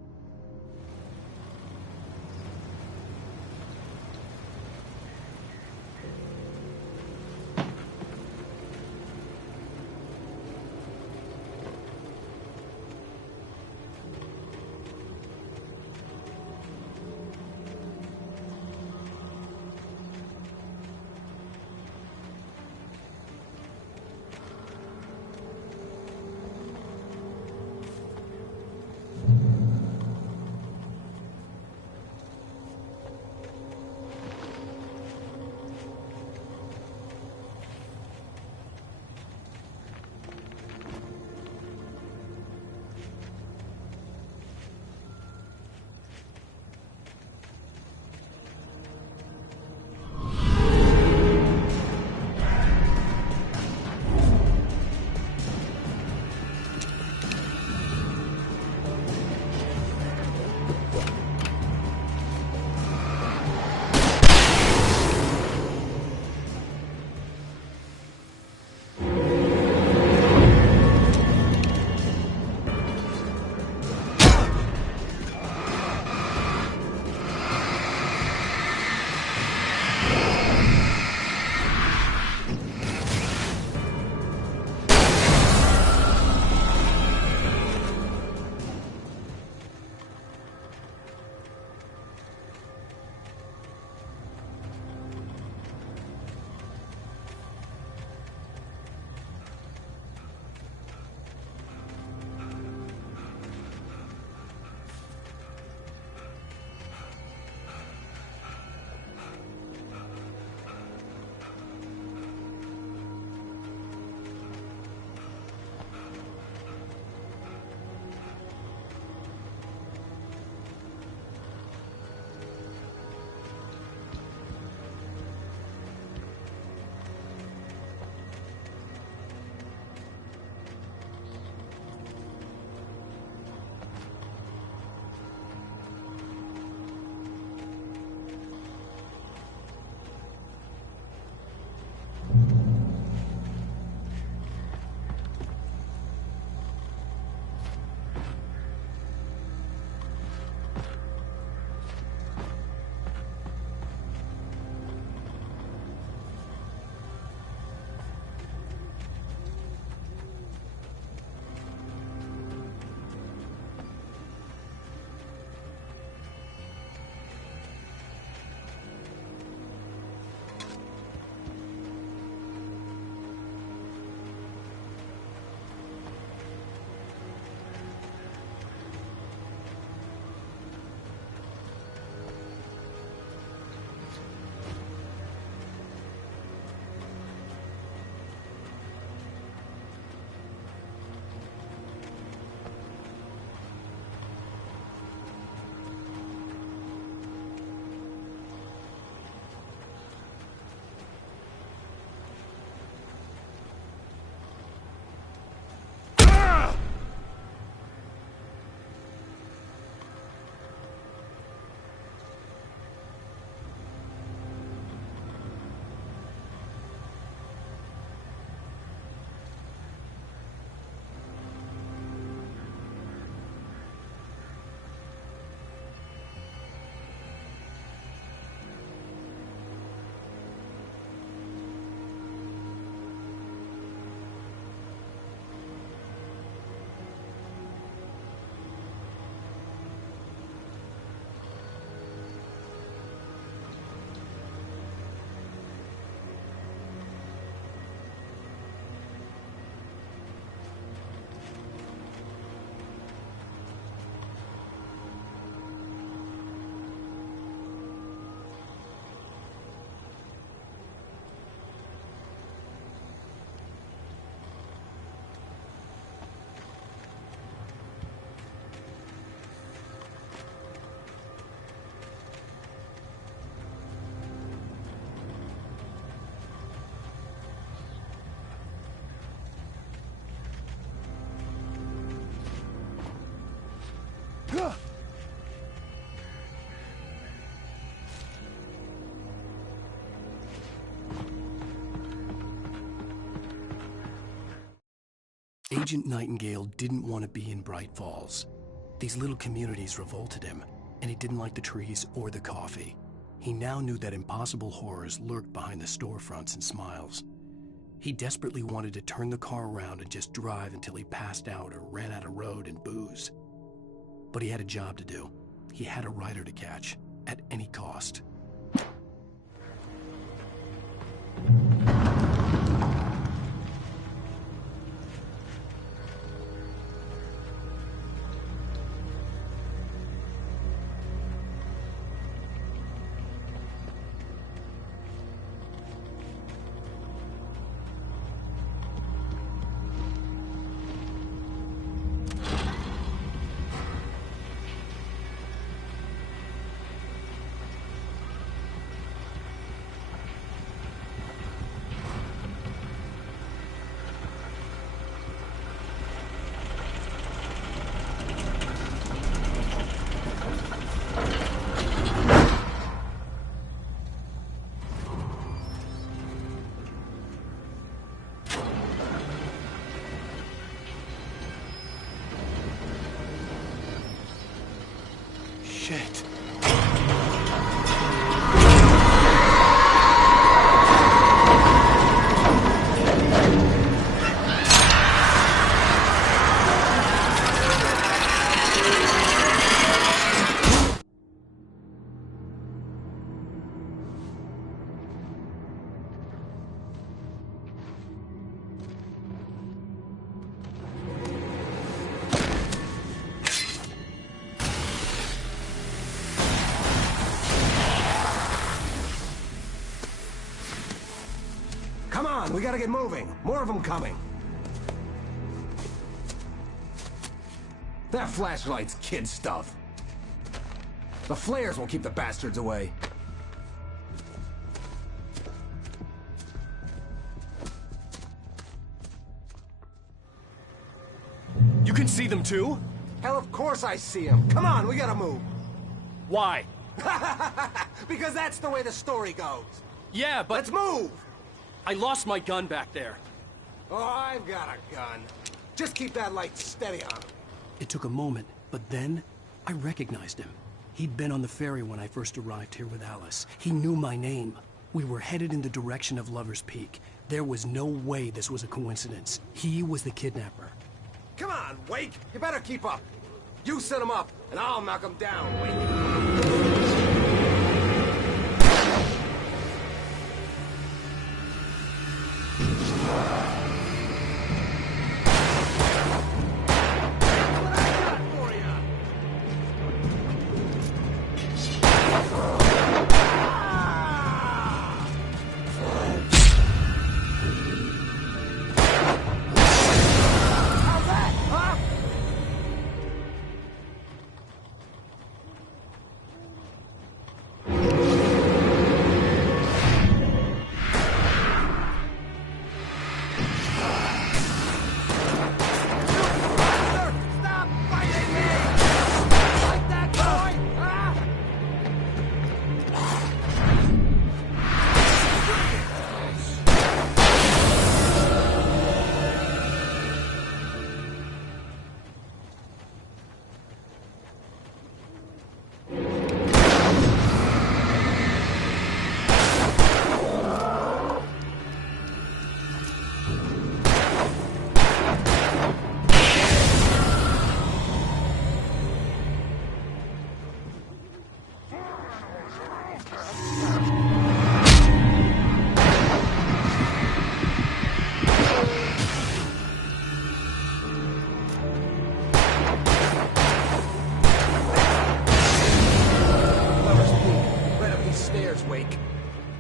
Agent Nightingale didn't want to be in Bright Falls. These little communities revolted him, and he didn't like the trees or the coffee. He now knew that impossible horrors lurked behind the storefronts and smiles. He desperately wanted to turn the car around and just drive until he passed out or ran out of road and booze. But he had a job to do. He had a rider to catch, at any cost. Shit. Come on, we gotta get moving. More of them coming. That flashlight's kid stuff. The flares will keep the bastards away. You can see them too? Hell, of course I see them. Come on, we gotta move. Why? Because that's the way the story goes. Yeah, but... Let's move! I lost my gun back there. Oh, I've got a gun. Just keep that light steady on him. It took a moment, but then I recognized him. He'd been on the ferry when I first arrived here with Alice. He knew my name. We were headed in the direction of Lover's Peak. There was no way this was a coincidence. He was the kidnapper. Come on, Wake! You better keep up. You set him up, and I'll knock him down, Wake.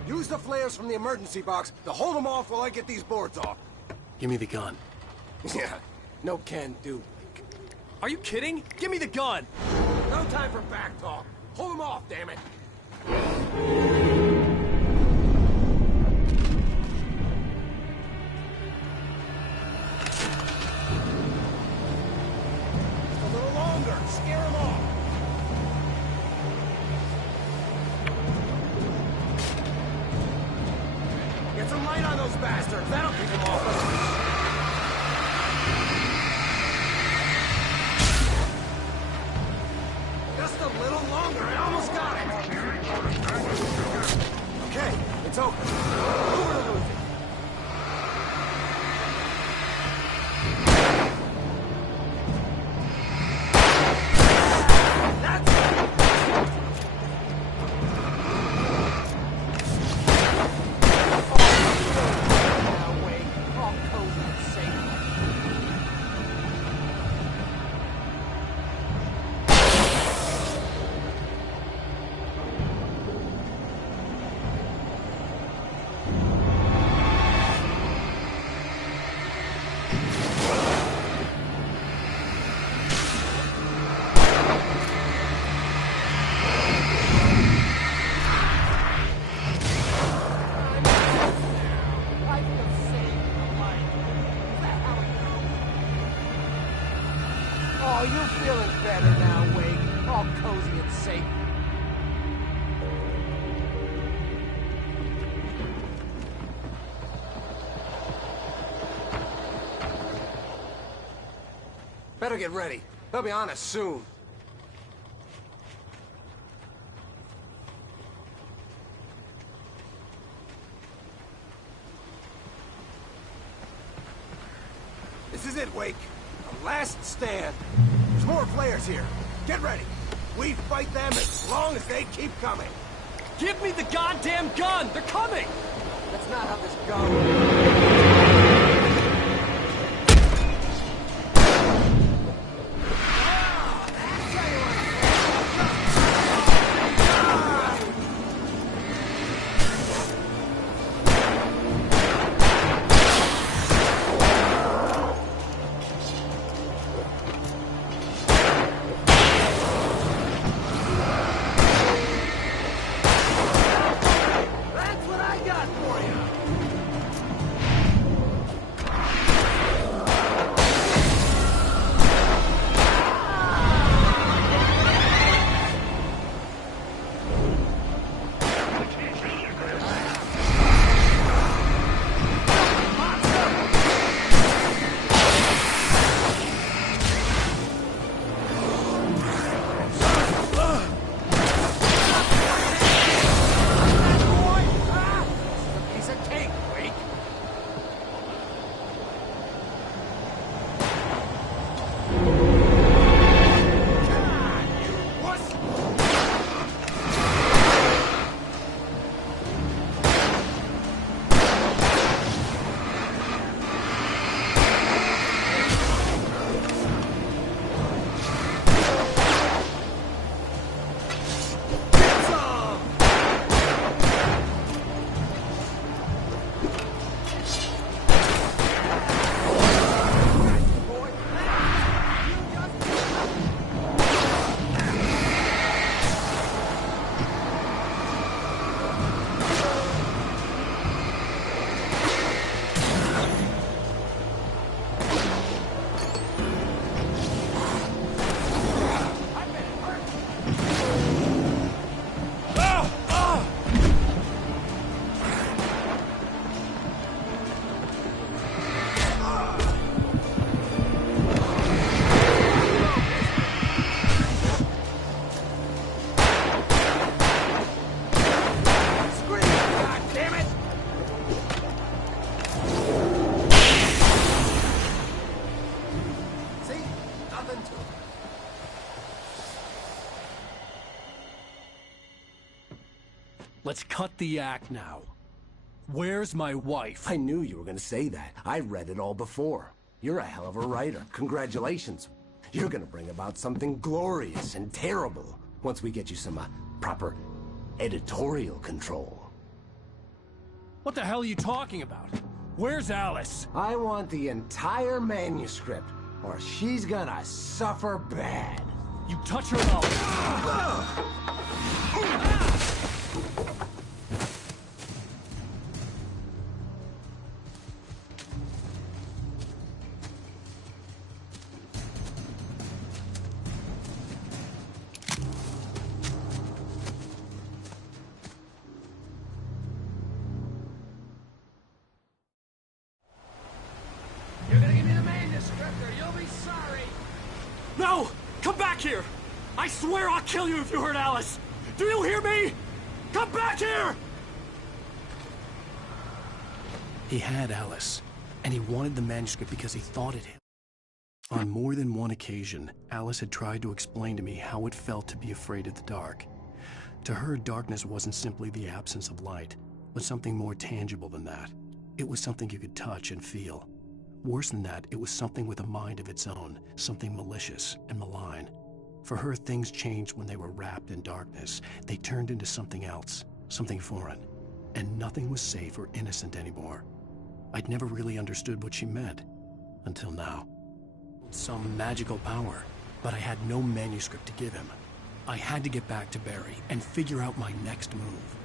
Use the flares from the emergency box to hold them off while I get these boards off. Give me the gun. Yeah, no can do. Are you kidding? Give me the gun! No time for back talk. Hold them off, damn it. A little longer. Scare them off. Get some light on those bastards. That'll keep them off us. Just a little longer. I almost got it. Okay, it's open. Move or lose it. Oh, you're feeling better now, Wade. All cozy and safe. Better get ready. They'll be on us soon. This is it, Wake. The last stand. There's more players here. Get ready. We fight them as long as they keep coming. Give me the goddamn gun! They're coming! That's not how this goes. Let's cut the act now. Where's my wife? I knew you were gonna say that. I read it all before. You're a hell of a writer. Congratulations. You're gonna bring about something glorious and terrible once we get you some proper editorial control. What the hell are you talking about? Where's Alice? I want the entire manuscript, or she's gonna suffer bad. You touch her mouth. You're gonna give me the manuscript or you'll be sorry. No! Come back here! I swear I'll kill you if you hurt Alice! Do you hear me? Come back here! He had Alice, and he wanted the manuscript because he thought it him. On more than one occasion, Alice had tried to explain to me how it felt to be afraid of the dark. To her, darkness wasn't simply the absence of light, but something more tangible than that. It was something you could touch and feel. Worse than that, it was something with a mind of its own, something malicious and malign. For her, things changed when they were wrapped in darkness. They turned into something else, something foreign, and nothing was safe or innocent anymore. I'd never really understood what she meant, until now. Some magical power, but I had no manuscript to give him. I had to get back to Barry and figure out my next move.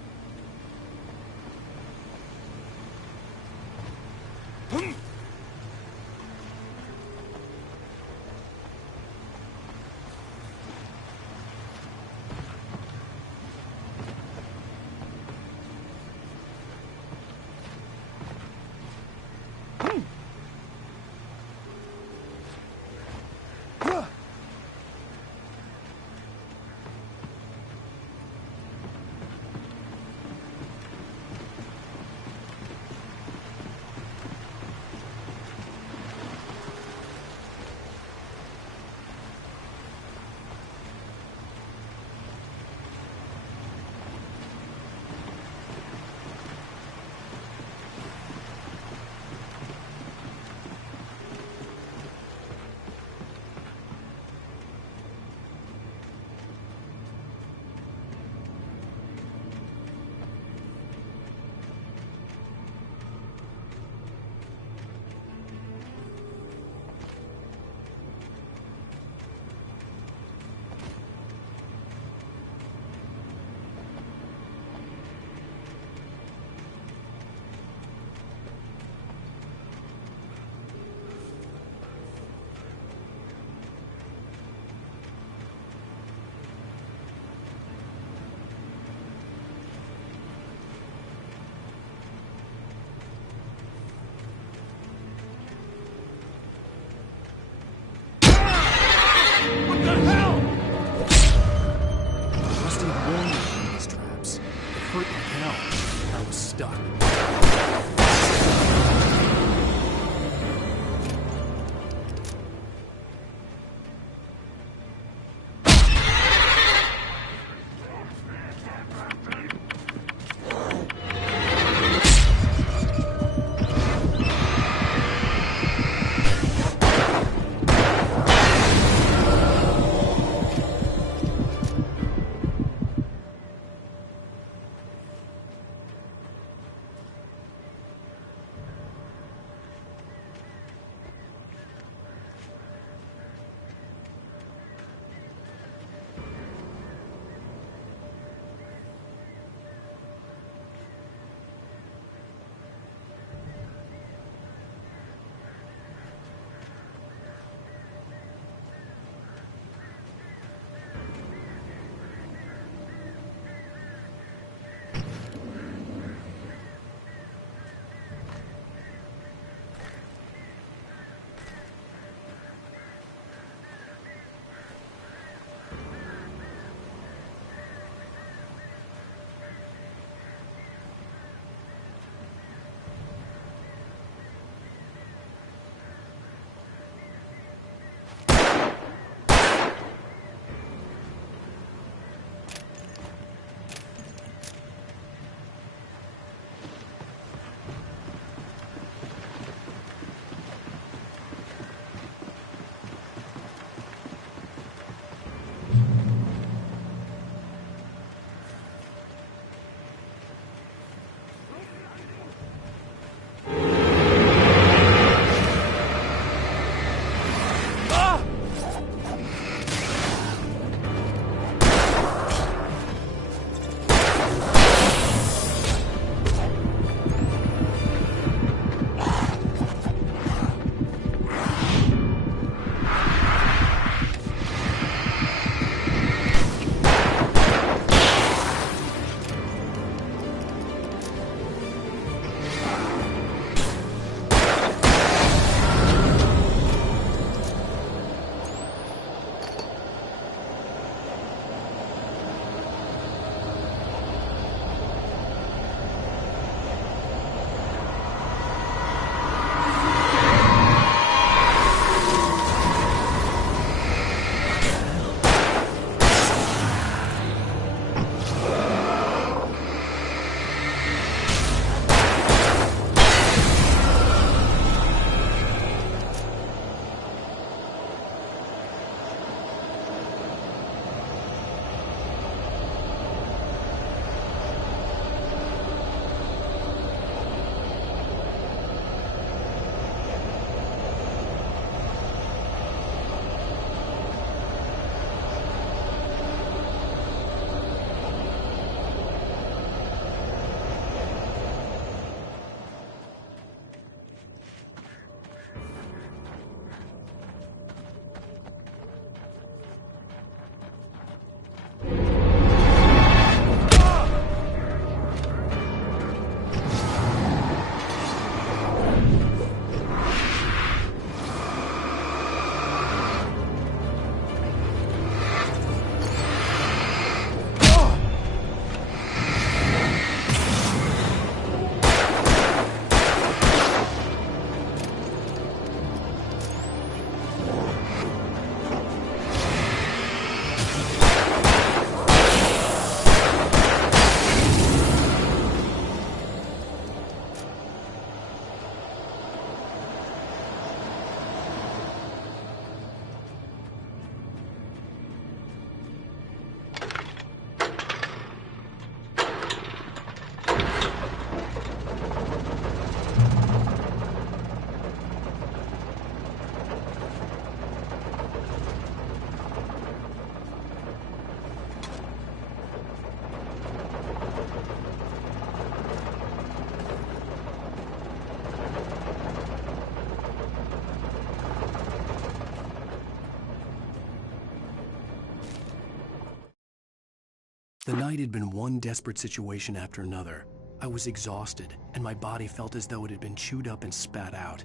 The night had been one desperate situation after another. I was exhausted, and my body felt as though it had been chewed up and spat out.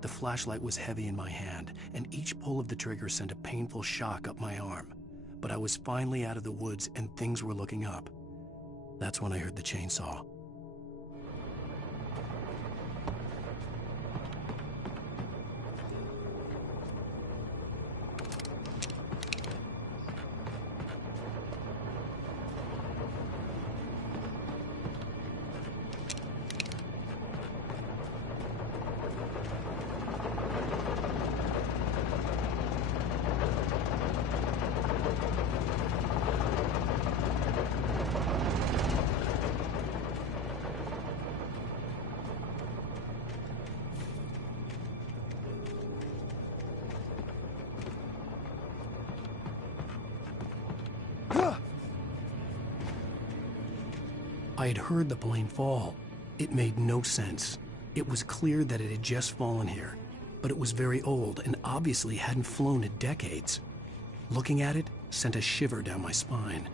The flashlight was heavy in my hand, and each pull of the trigger sent a painful shock up my arm. But I was finally out of the woods, and things were looking up. That's when I heard the chainsaw. I had heard the plane fall. It made no sense. It was clear that it had just fallen here, but it was very old and obviously hadn't flown in decades. Looking at it sent a shiver down my spine.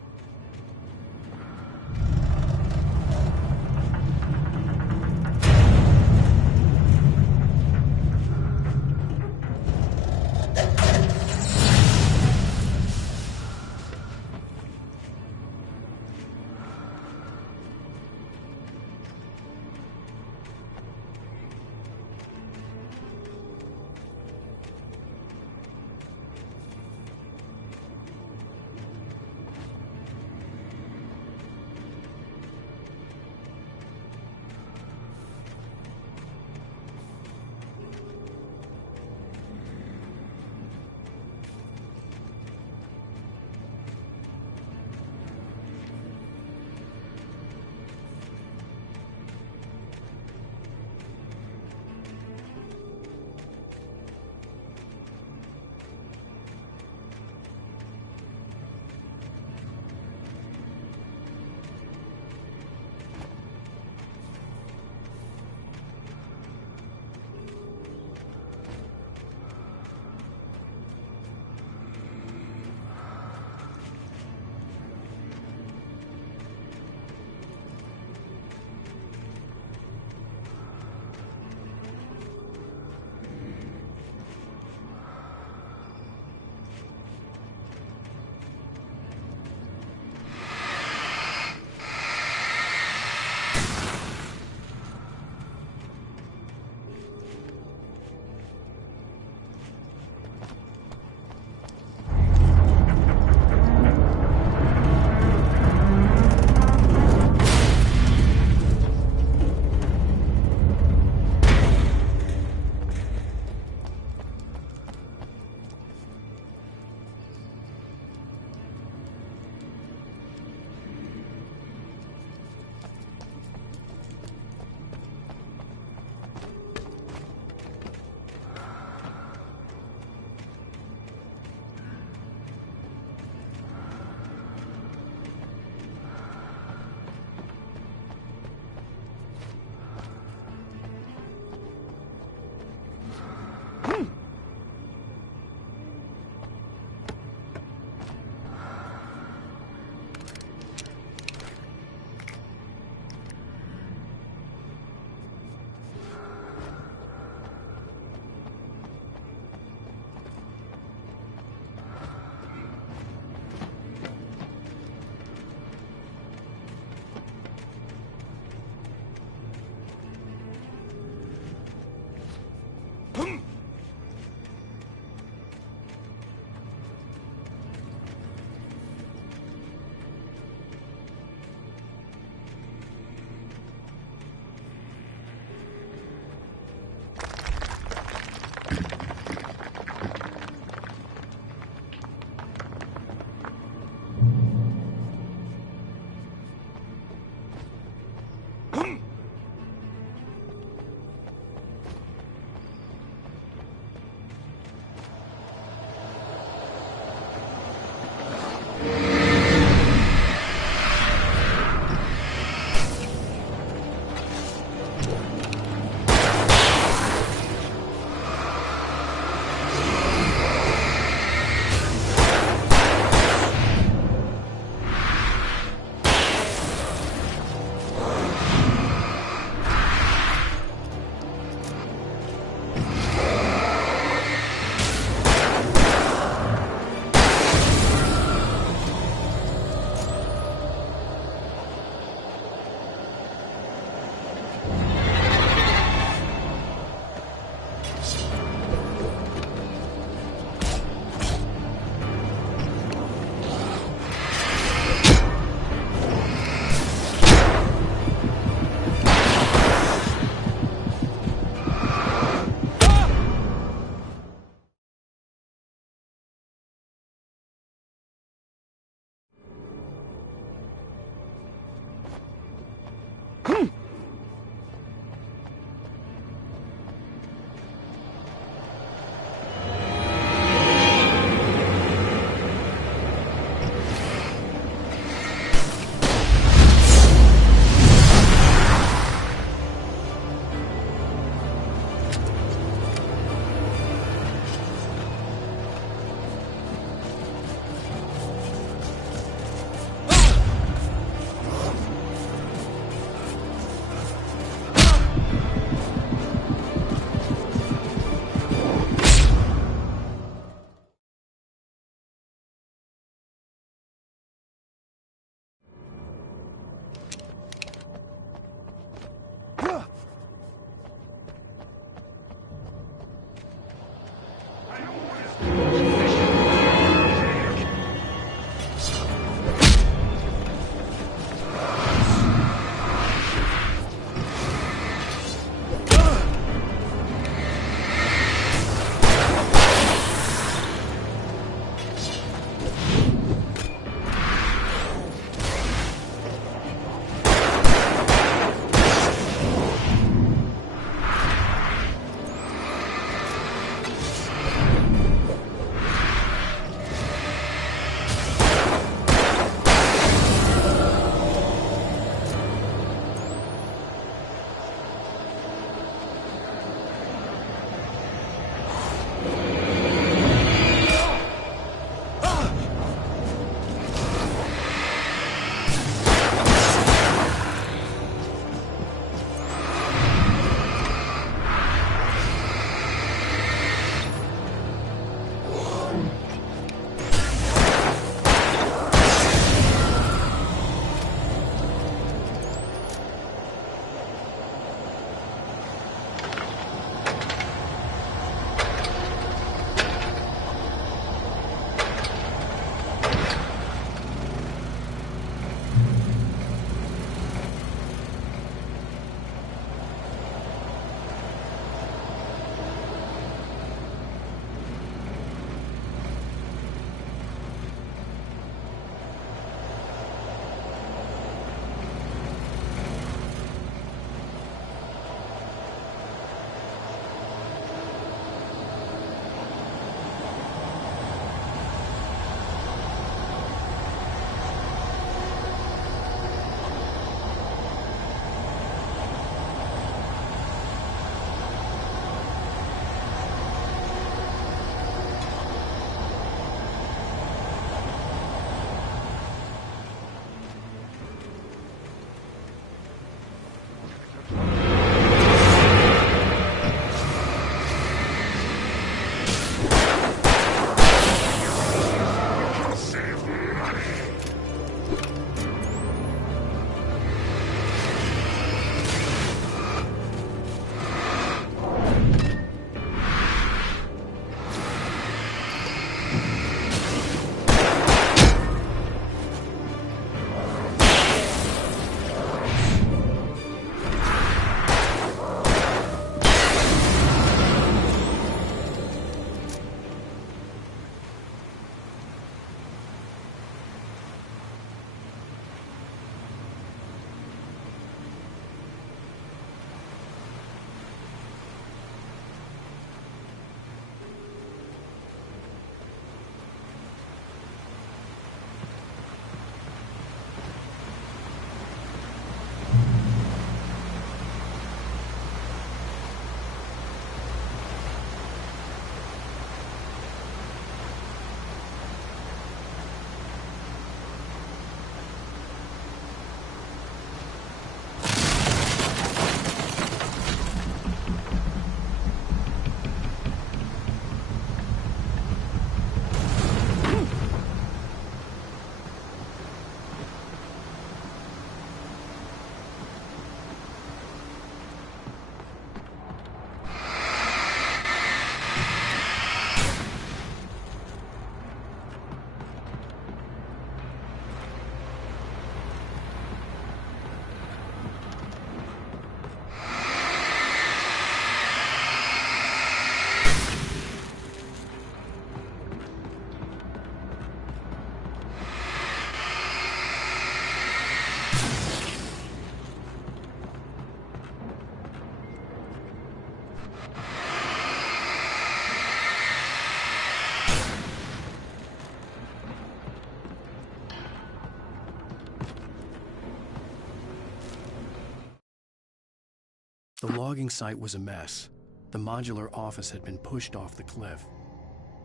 logging site was a mess. The modular office had been pushed off the cliff.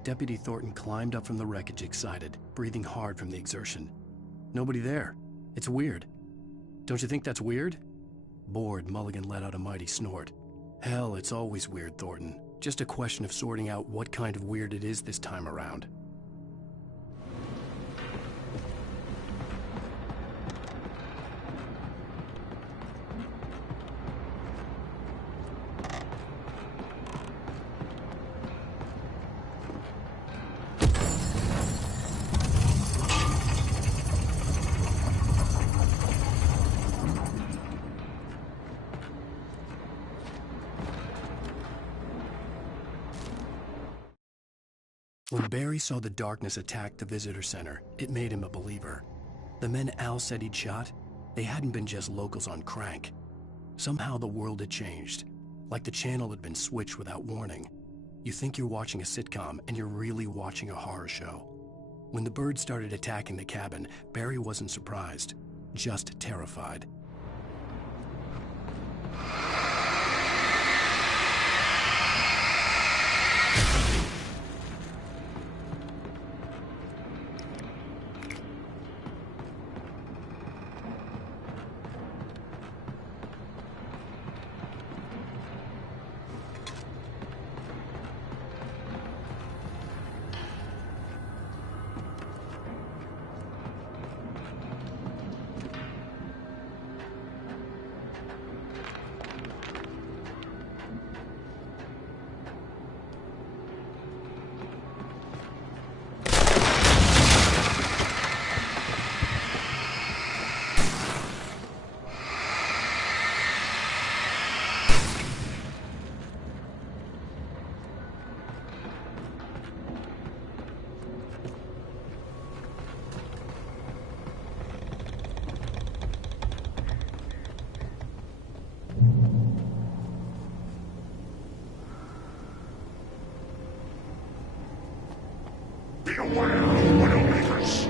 Deputy Thornton climbed up from the wreckage excited, breathing hard from the exertion. Nobody there. It's weird. Don't you think that's weird? Bored, Mulligan let out a mighty snort. Hell, it's always weird, Thornton. Just a question of sorting out what kind of weird it is this time around. When Barry saw the darkness attack the visitor center, it made him a believer. The men Al said he'd shot, they hadn't been just locals on crank. Somehow the world had changed, like the channel had been switched without warning. You think you're watching a sitcom, and you're really watching a horror show. When the birds started attacking the cabin, Barry wasn't surprised, just terrified. Beware of Widowmakers!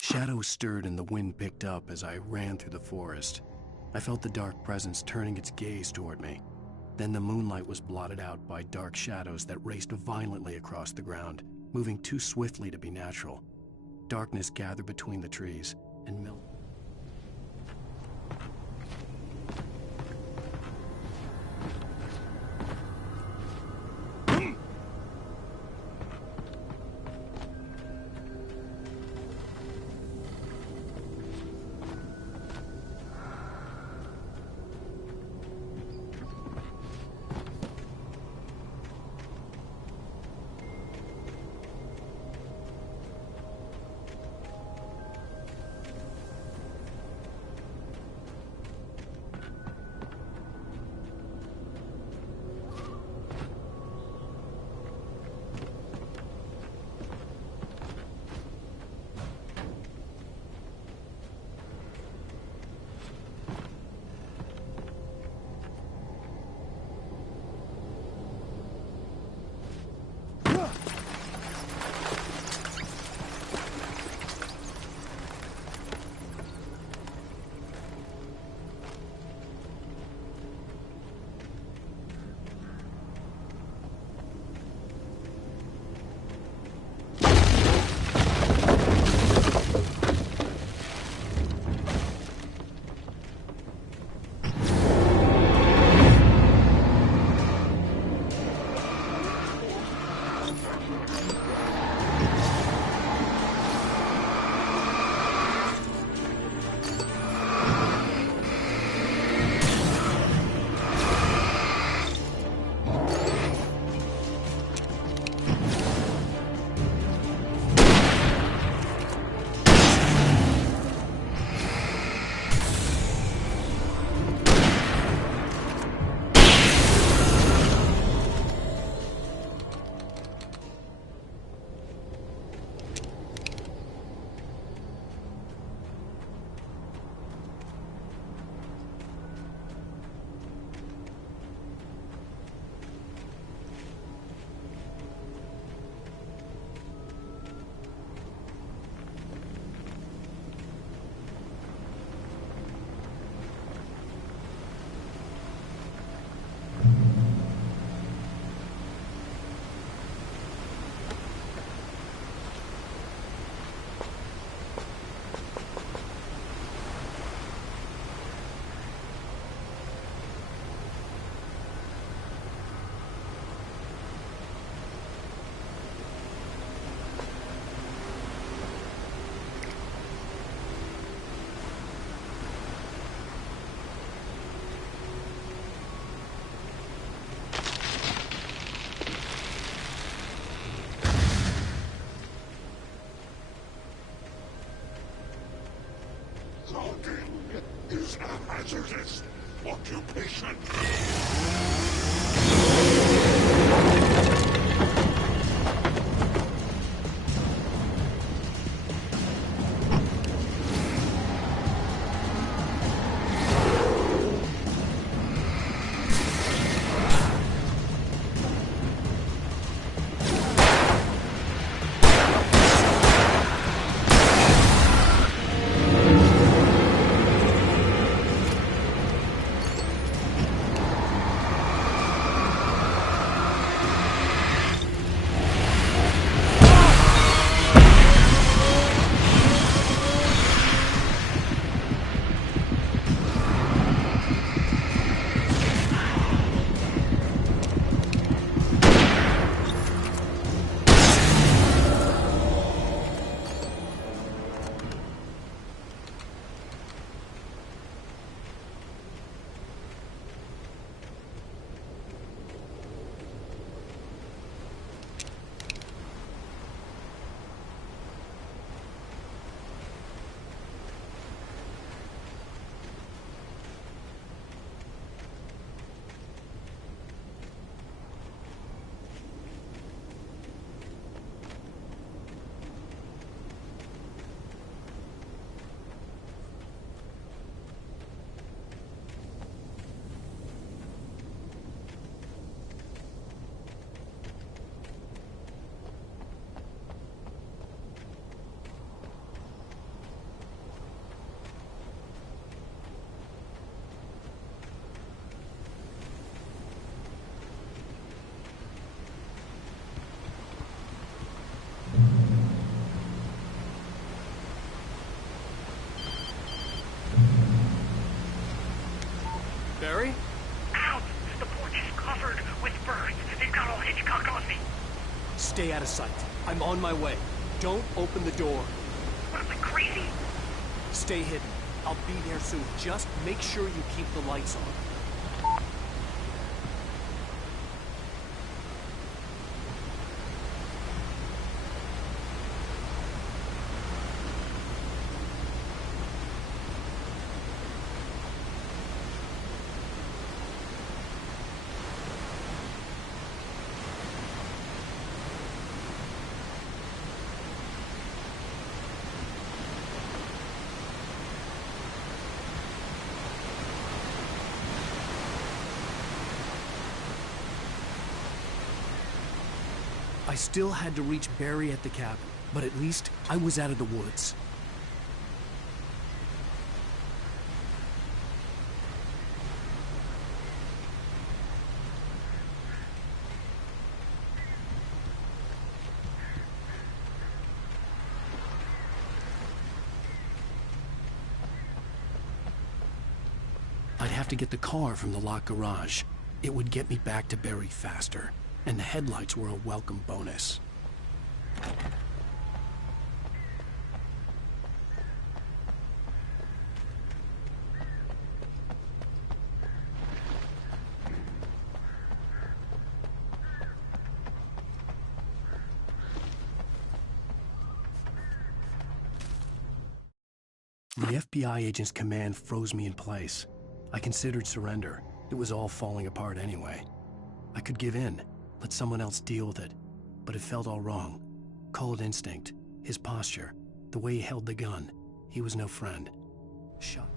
Shadows stirred and the wind picked up as I ran through the forest. I felt the dark presence turning its gaze toward me. Then the moonlight was blotted out by dark shadows that raced violently across the ground, moving too swiftly to be natural. Darkness gathered between the trees and melted. Talking is a hazardous occupation. Barry? Out! The porch is covered with birds. They've got all Hitchcock on me. Stay out of sight. I'm on my way. Don't open the door. What am I, crazy? Stay hidden. I'll be there soon. Just make sure you keep the lights on. I still had to reach Barry at the cabin, but at least I was out of the woods. I'd have to get the car from the locked garage. It would get me back to Barry faster. And the headlights were a welcome bonus. The FBI agent's command froze me in place. I considered surrender. It was all falling apart anyway. I could give in. Let someone else deal with it. But it felt all wrong. Call it instinct. His posture. The way he held the gun. He was no friend. Shot.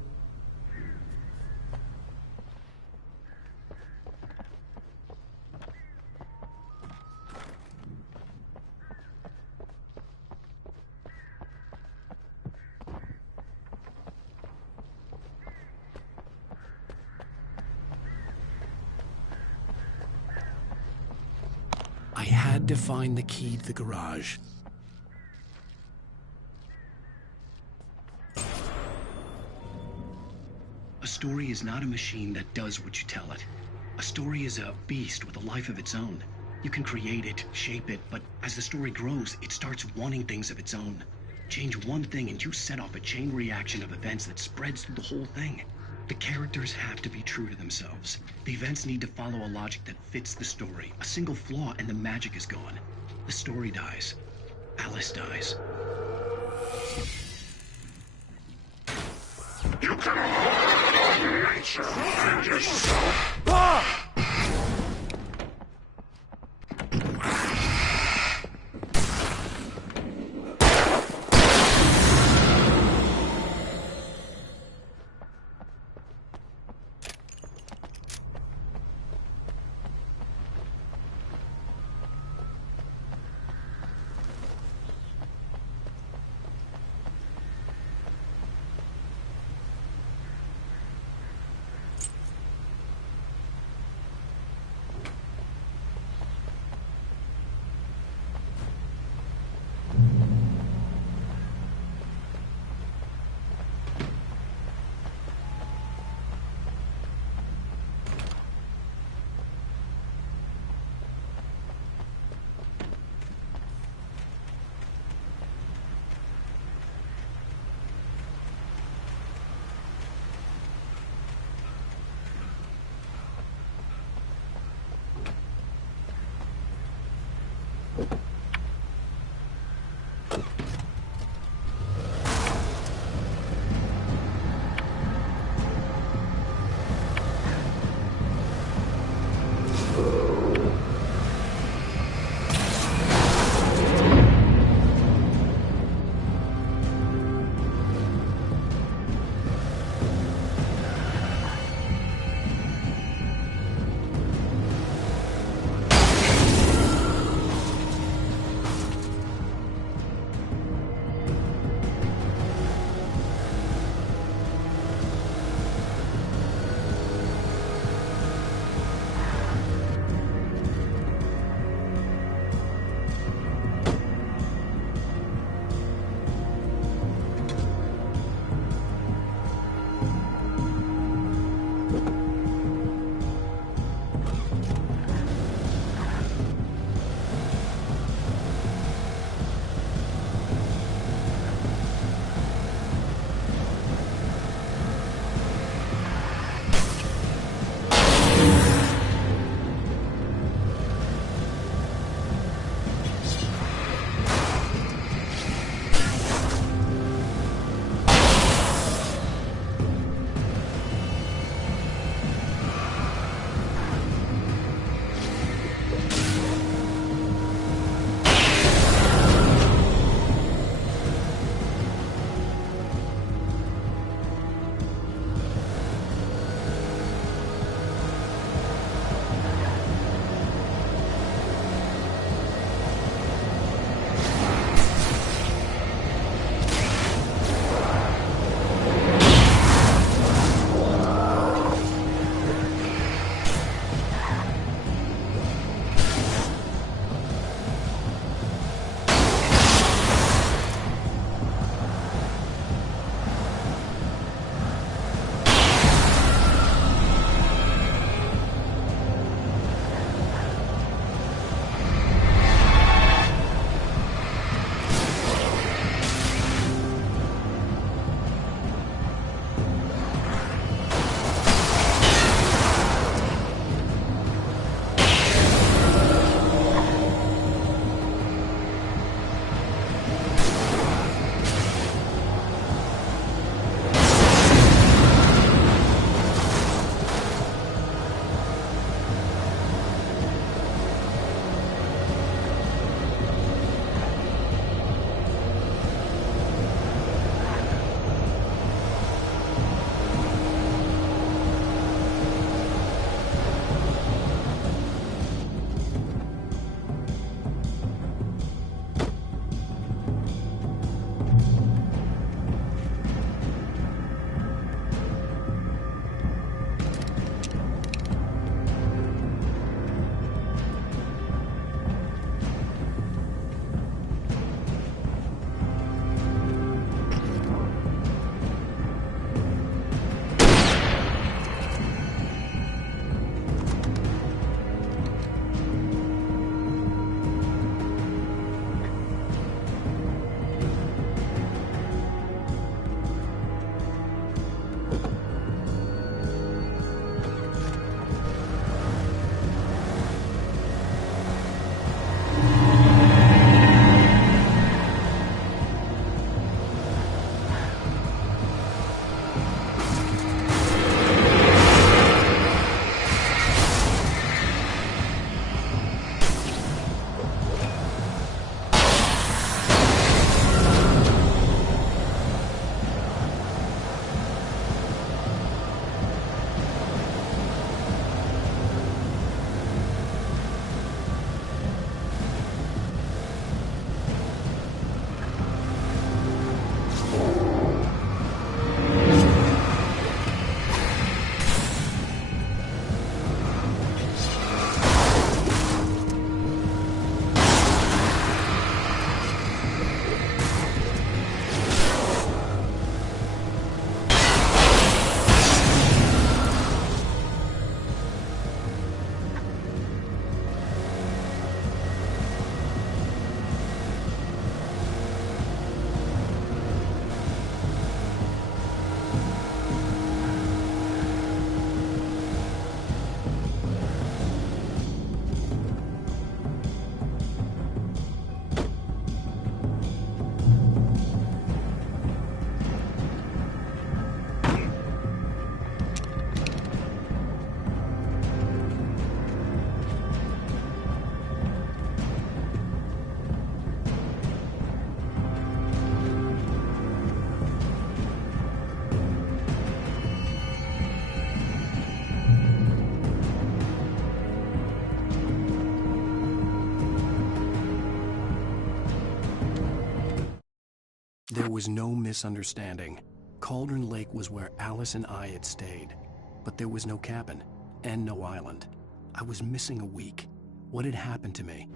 I had to find the key to the garage. A story is not a machine that does what you tell it. A story is a beast with a life of its own. You can create it, shape it, but as the story grows, it starts wanting things of its own. Change one thing and you set off a chain reaction of events that spreads through the whole thing. The characters have to be true to themselves. The events need to follow a logic that fits the story. A single flaw and the magic is gone. The story dies. Alice dies. You can hold nature and yourself. There was no misunderstanding. Cauldron Lake was where Alice and I had stayed. But there was no cabin, and no island. I was missing a week. What had happened to me?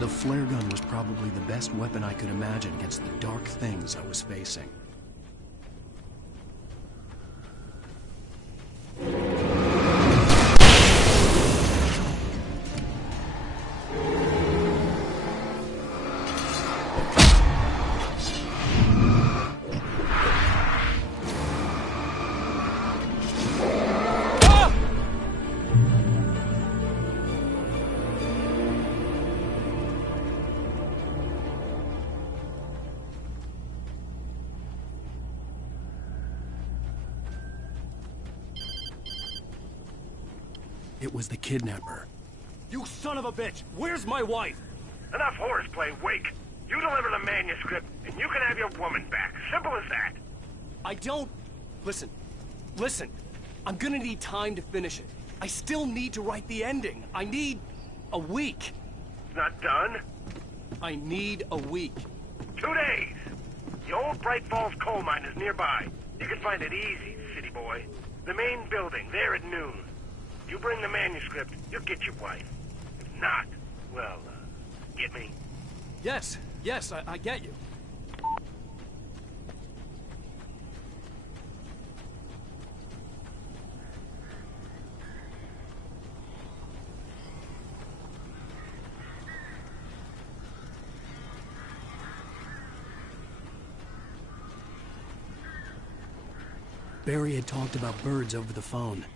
The flare gun was probably the best weapon I could imagine against the dark things I was facing. It was the kidnapper. You son of a bitch! Where's my wife? Enough horseplay, Wake. You deliver the manuscript, and you can have your woman back. Simple as that. I don't... Listen. I'm gonna need time to finish it. I still need to write the ending. I need a week. Not done? I need a week. 2 days. The old Bright Falls coal mine is nearby. You can find it easy, city boy. The main building, there at noon. You bring the manuscript, you'll get your wife. If not, well, get me? Yes, I get you. Barry had talked about birds over the phone.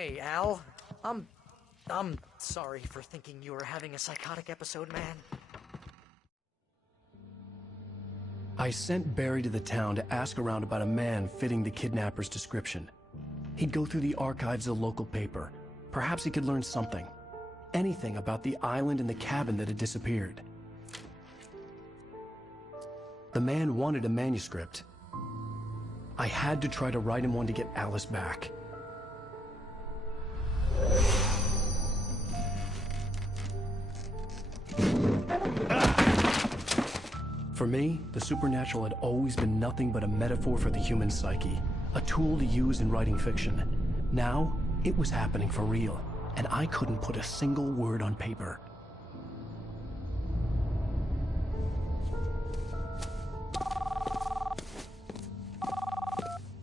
Hey, Al. I'm sorry for thinking you were having a psychotic episode, man. I sent Barry to the town to ask around about a man fitting the kidnapper's description. He'd go through the archives of the local paper. Perhaps he could learn something. Anything about the island and the cabin that had disappeared. The man wanted a manuscript. I had to try to write him one to get Alice back. For me, the supernatural had always been nothing but a metaphor for the human psyche, a tool to use in writing fiction. Now, it was happening for real, and I couldn't put a single word on paper.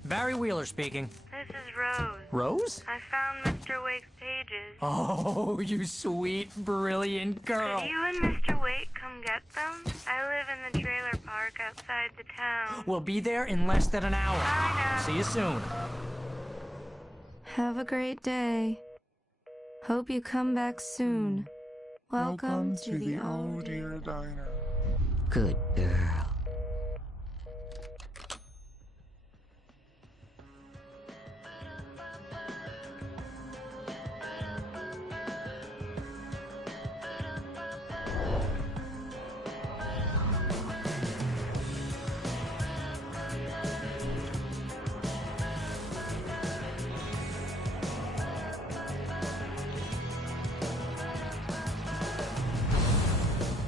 Barry Wheeler speaking. This is Rose. Rose? I found Mr. Wake's pages. Oh, you sweet, brilliant girl. Could you and Mr. Wake come get them? I live in the trailer park outside the town. We'll be there in less than an hour. Bye now. See you soon. Have a great day. Hope you come back soon. Welcome to the Oh Dear Diner. Good girl.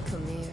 Come here.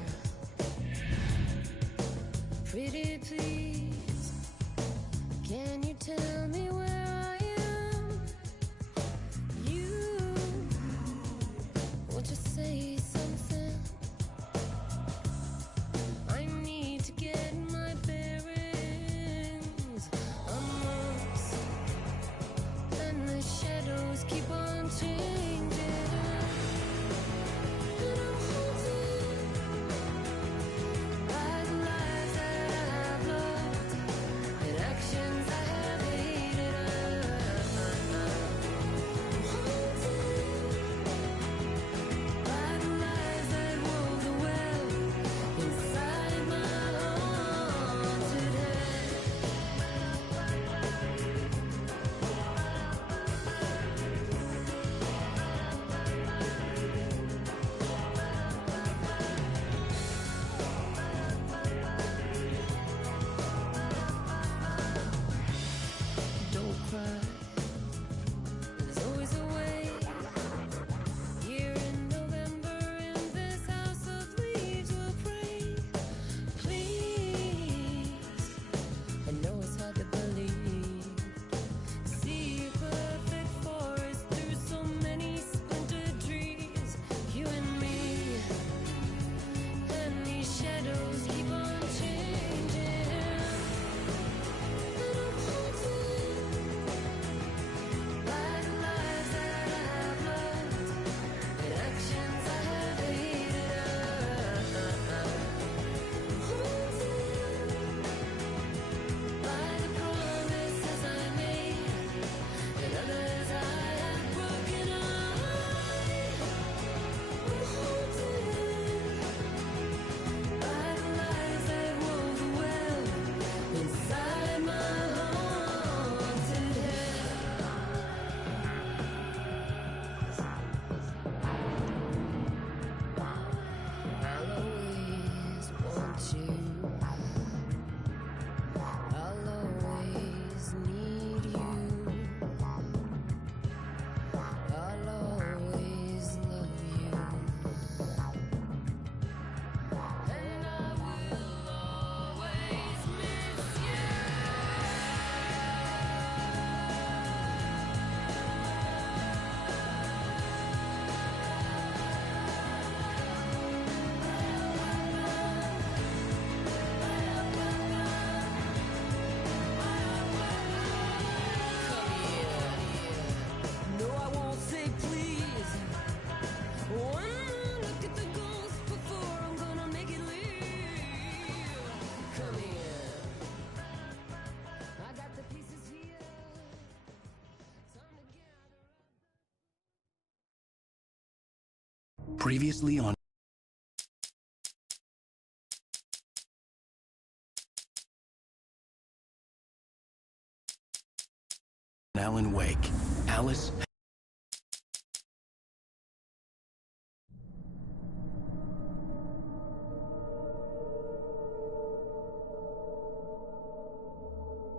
Previously on Alan Wake. Alice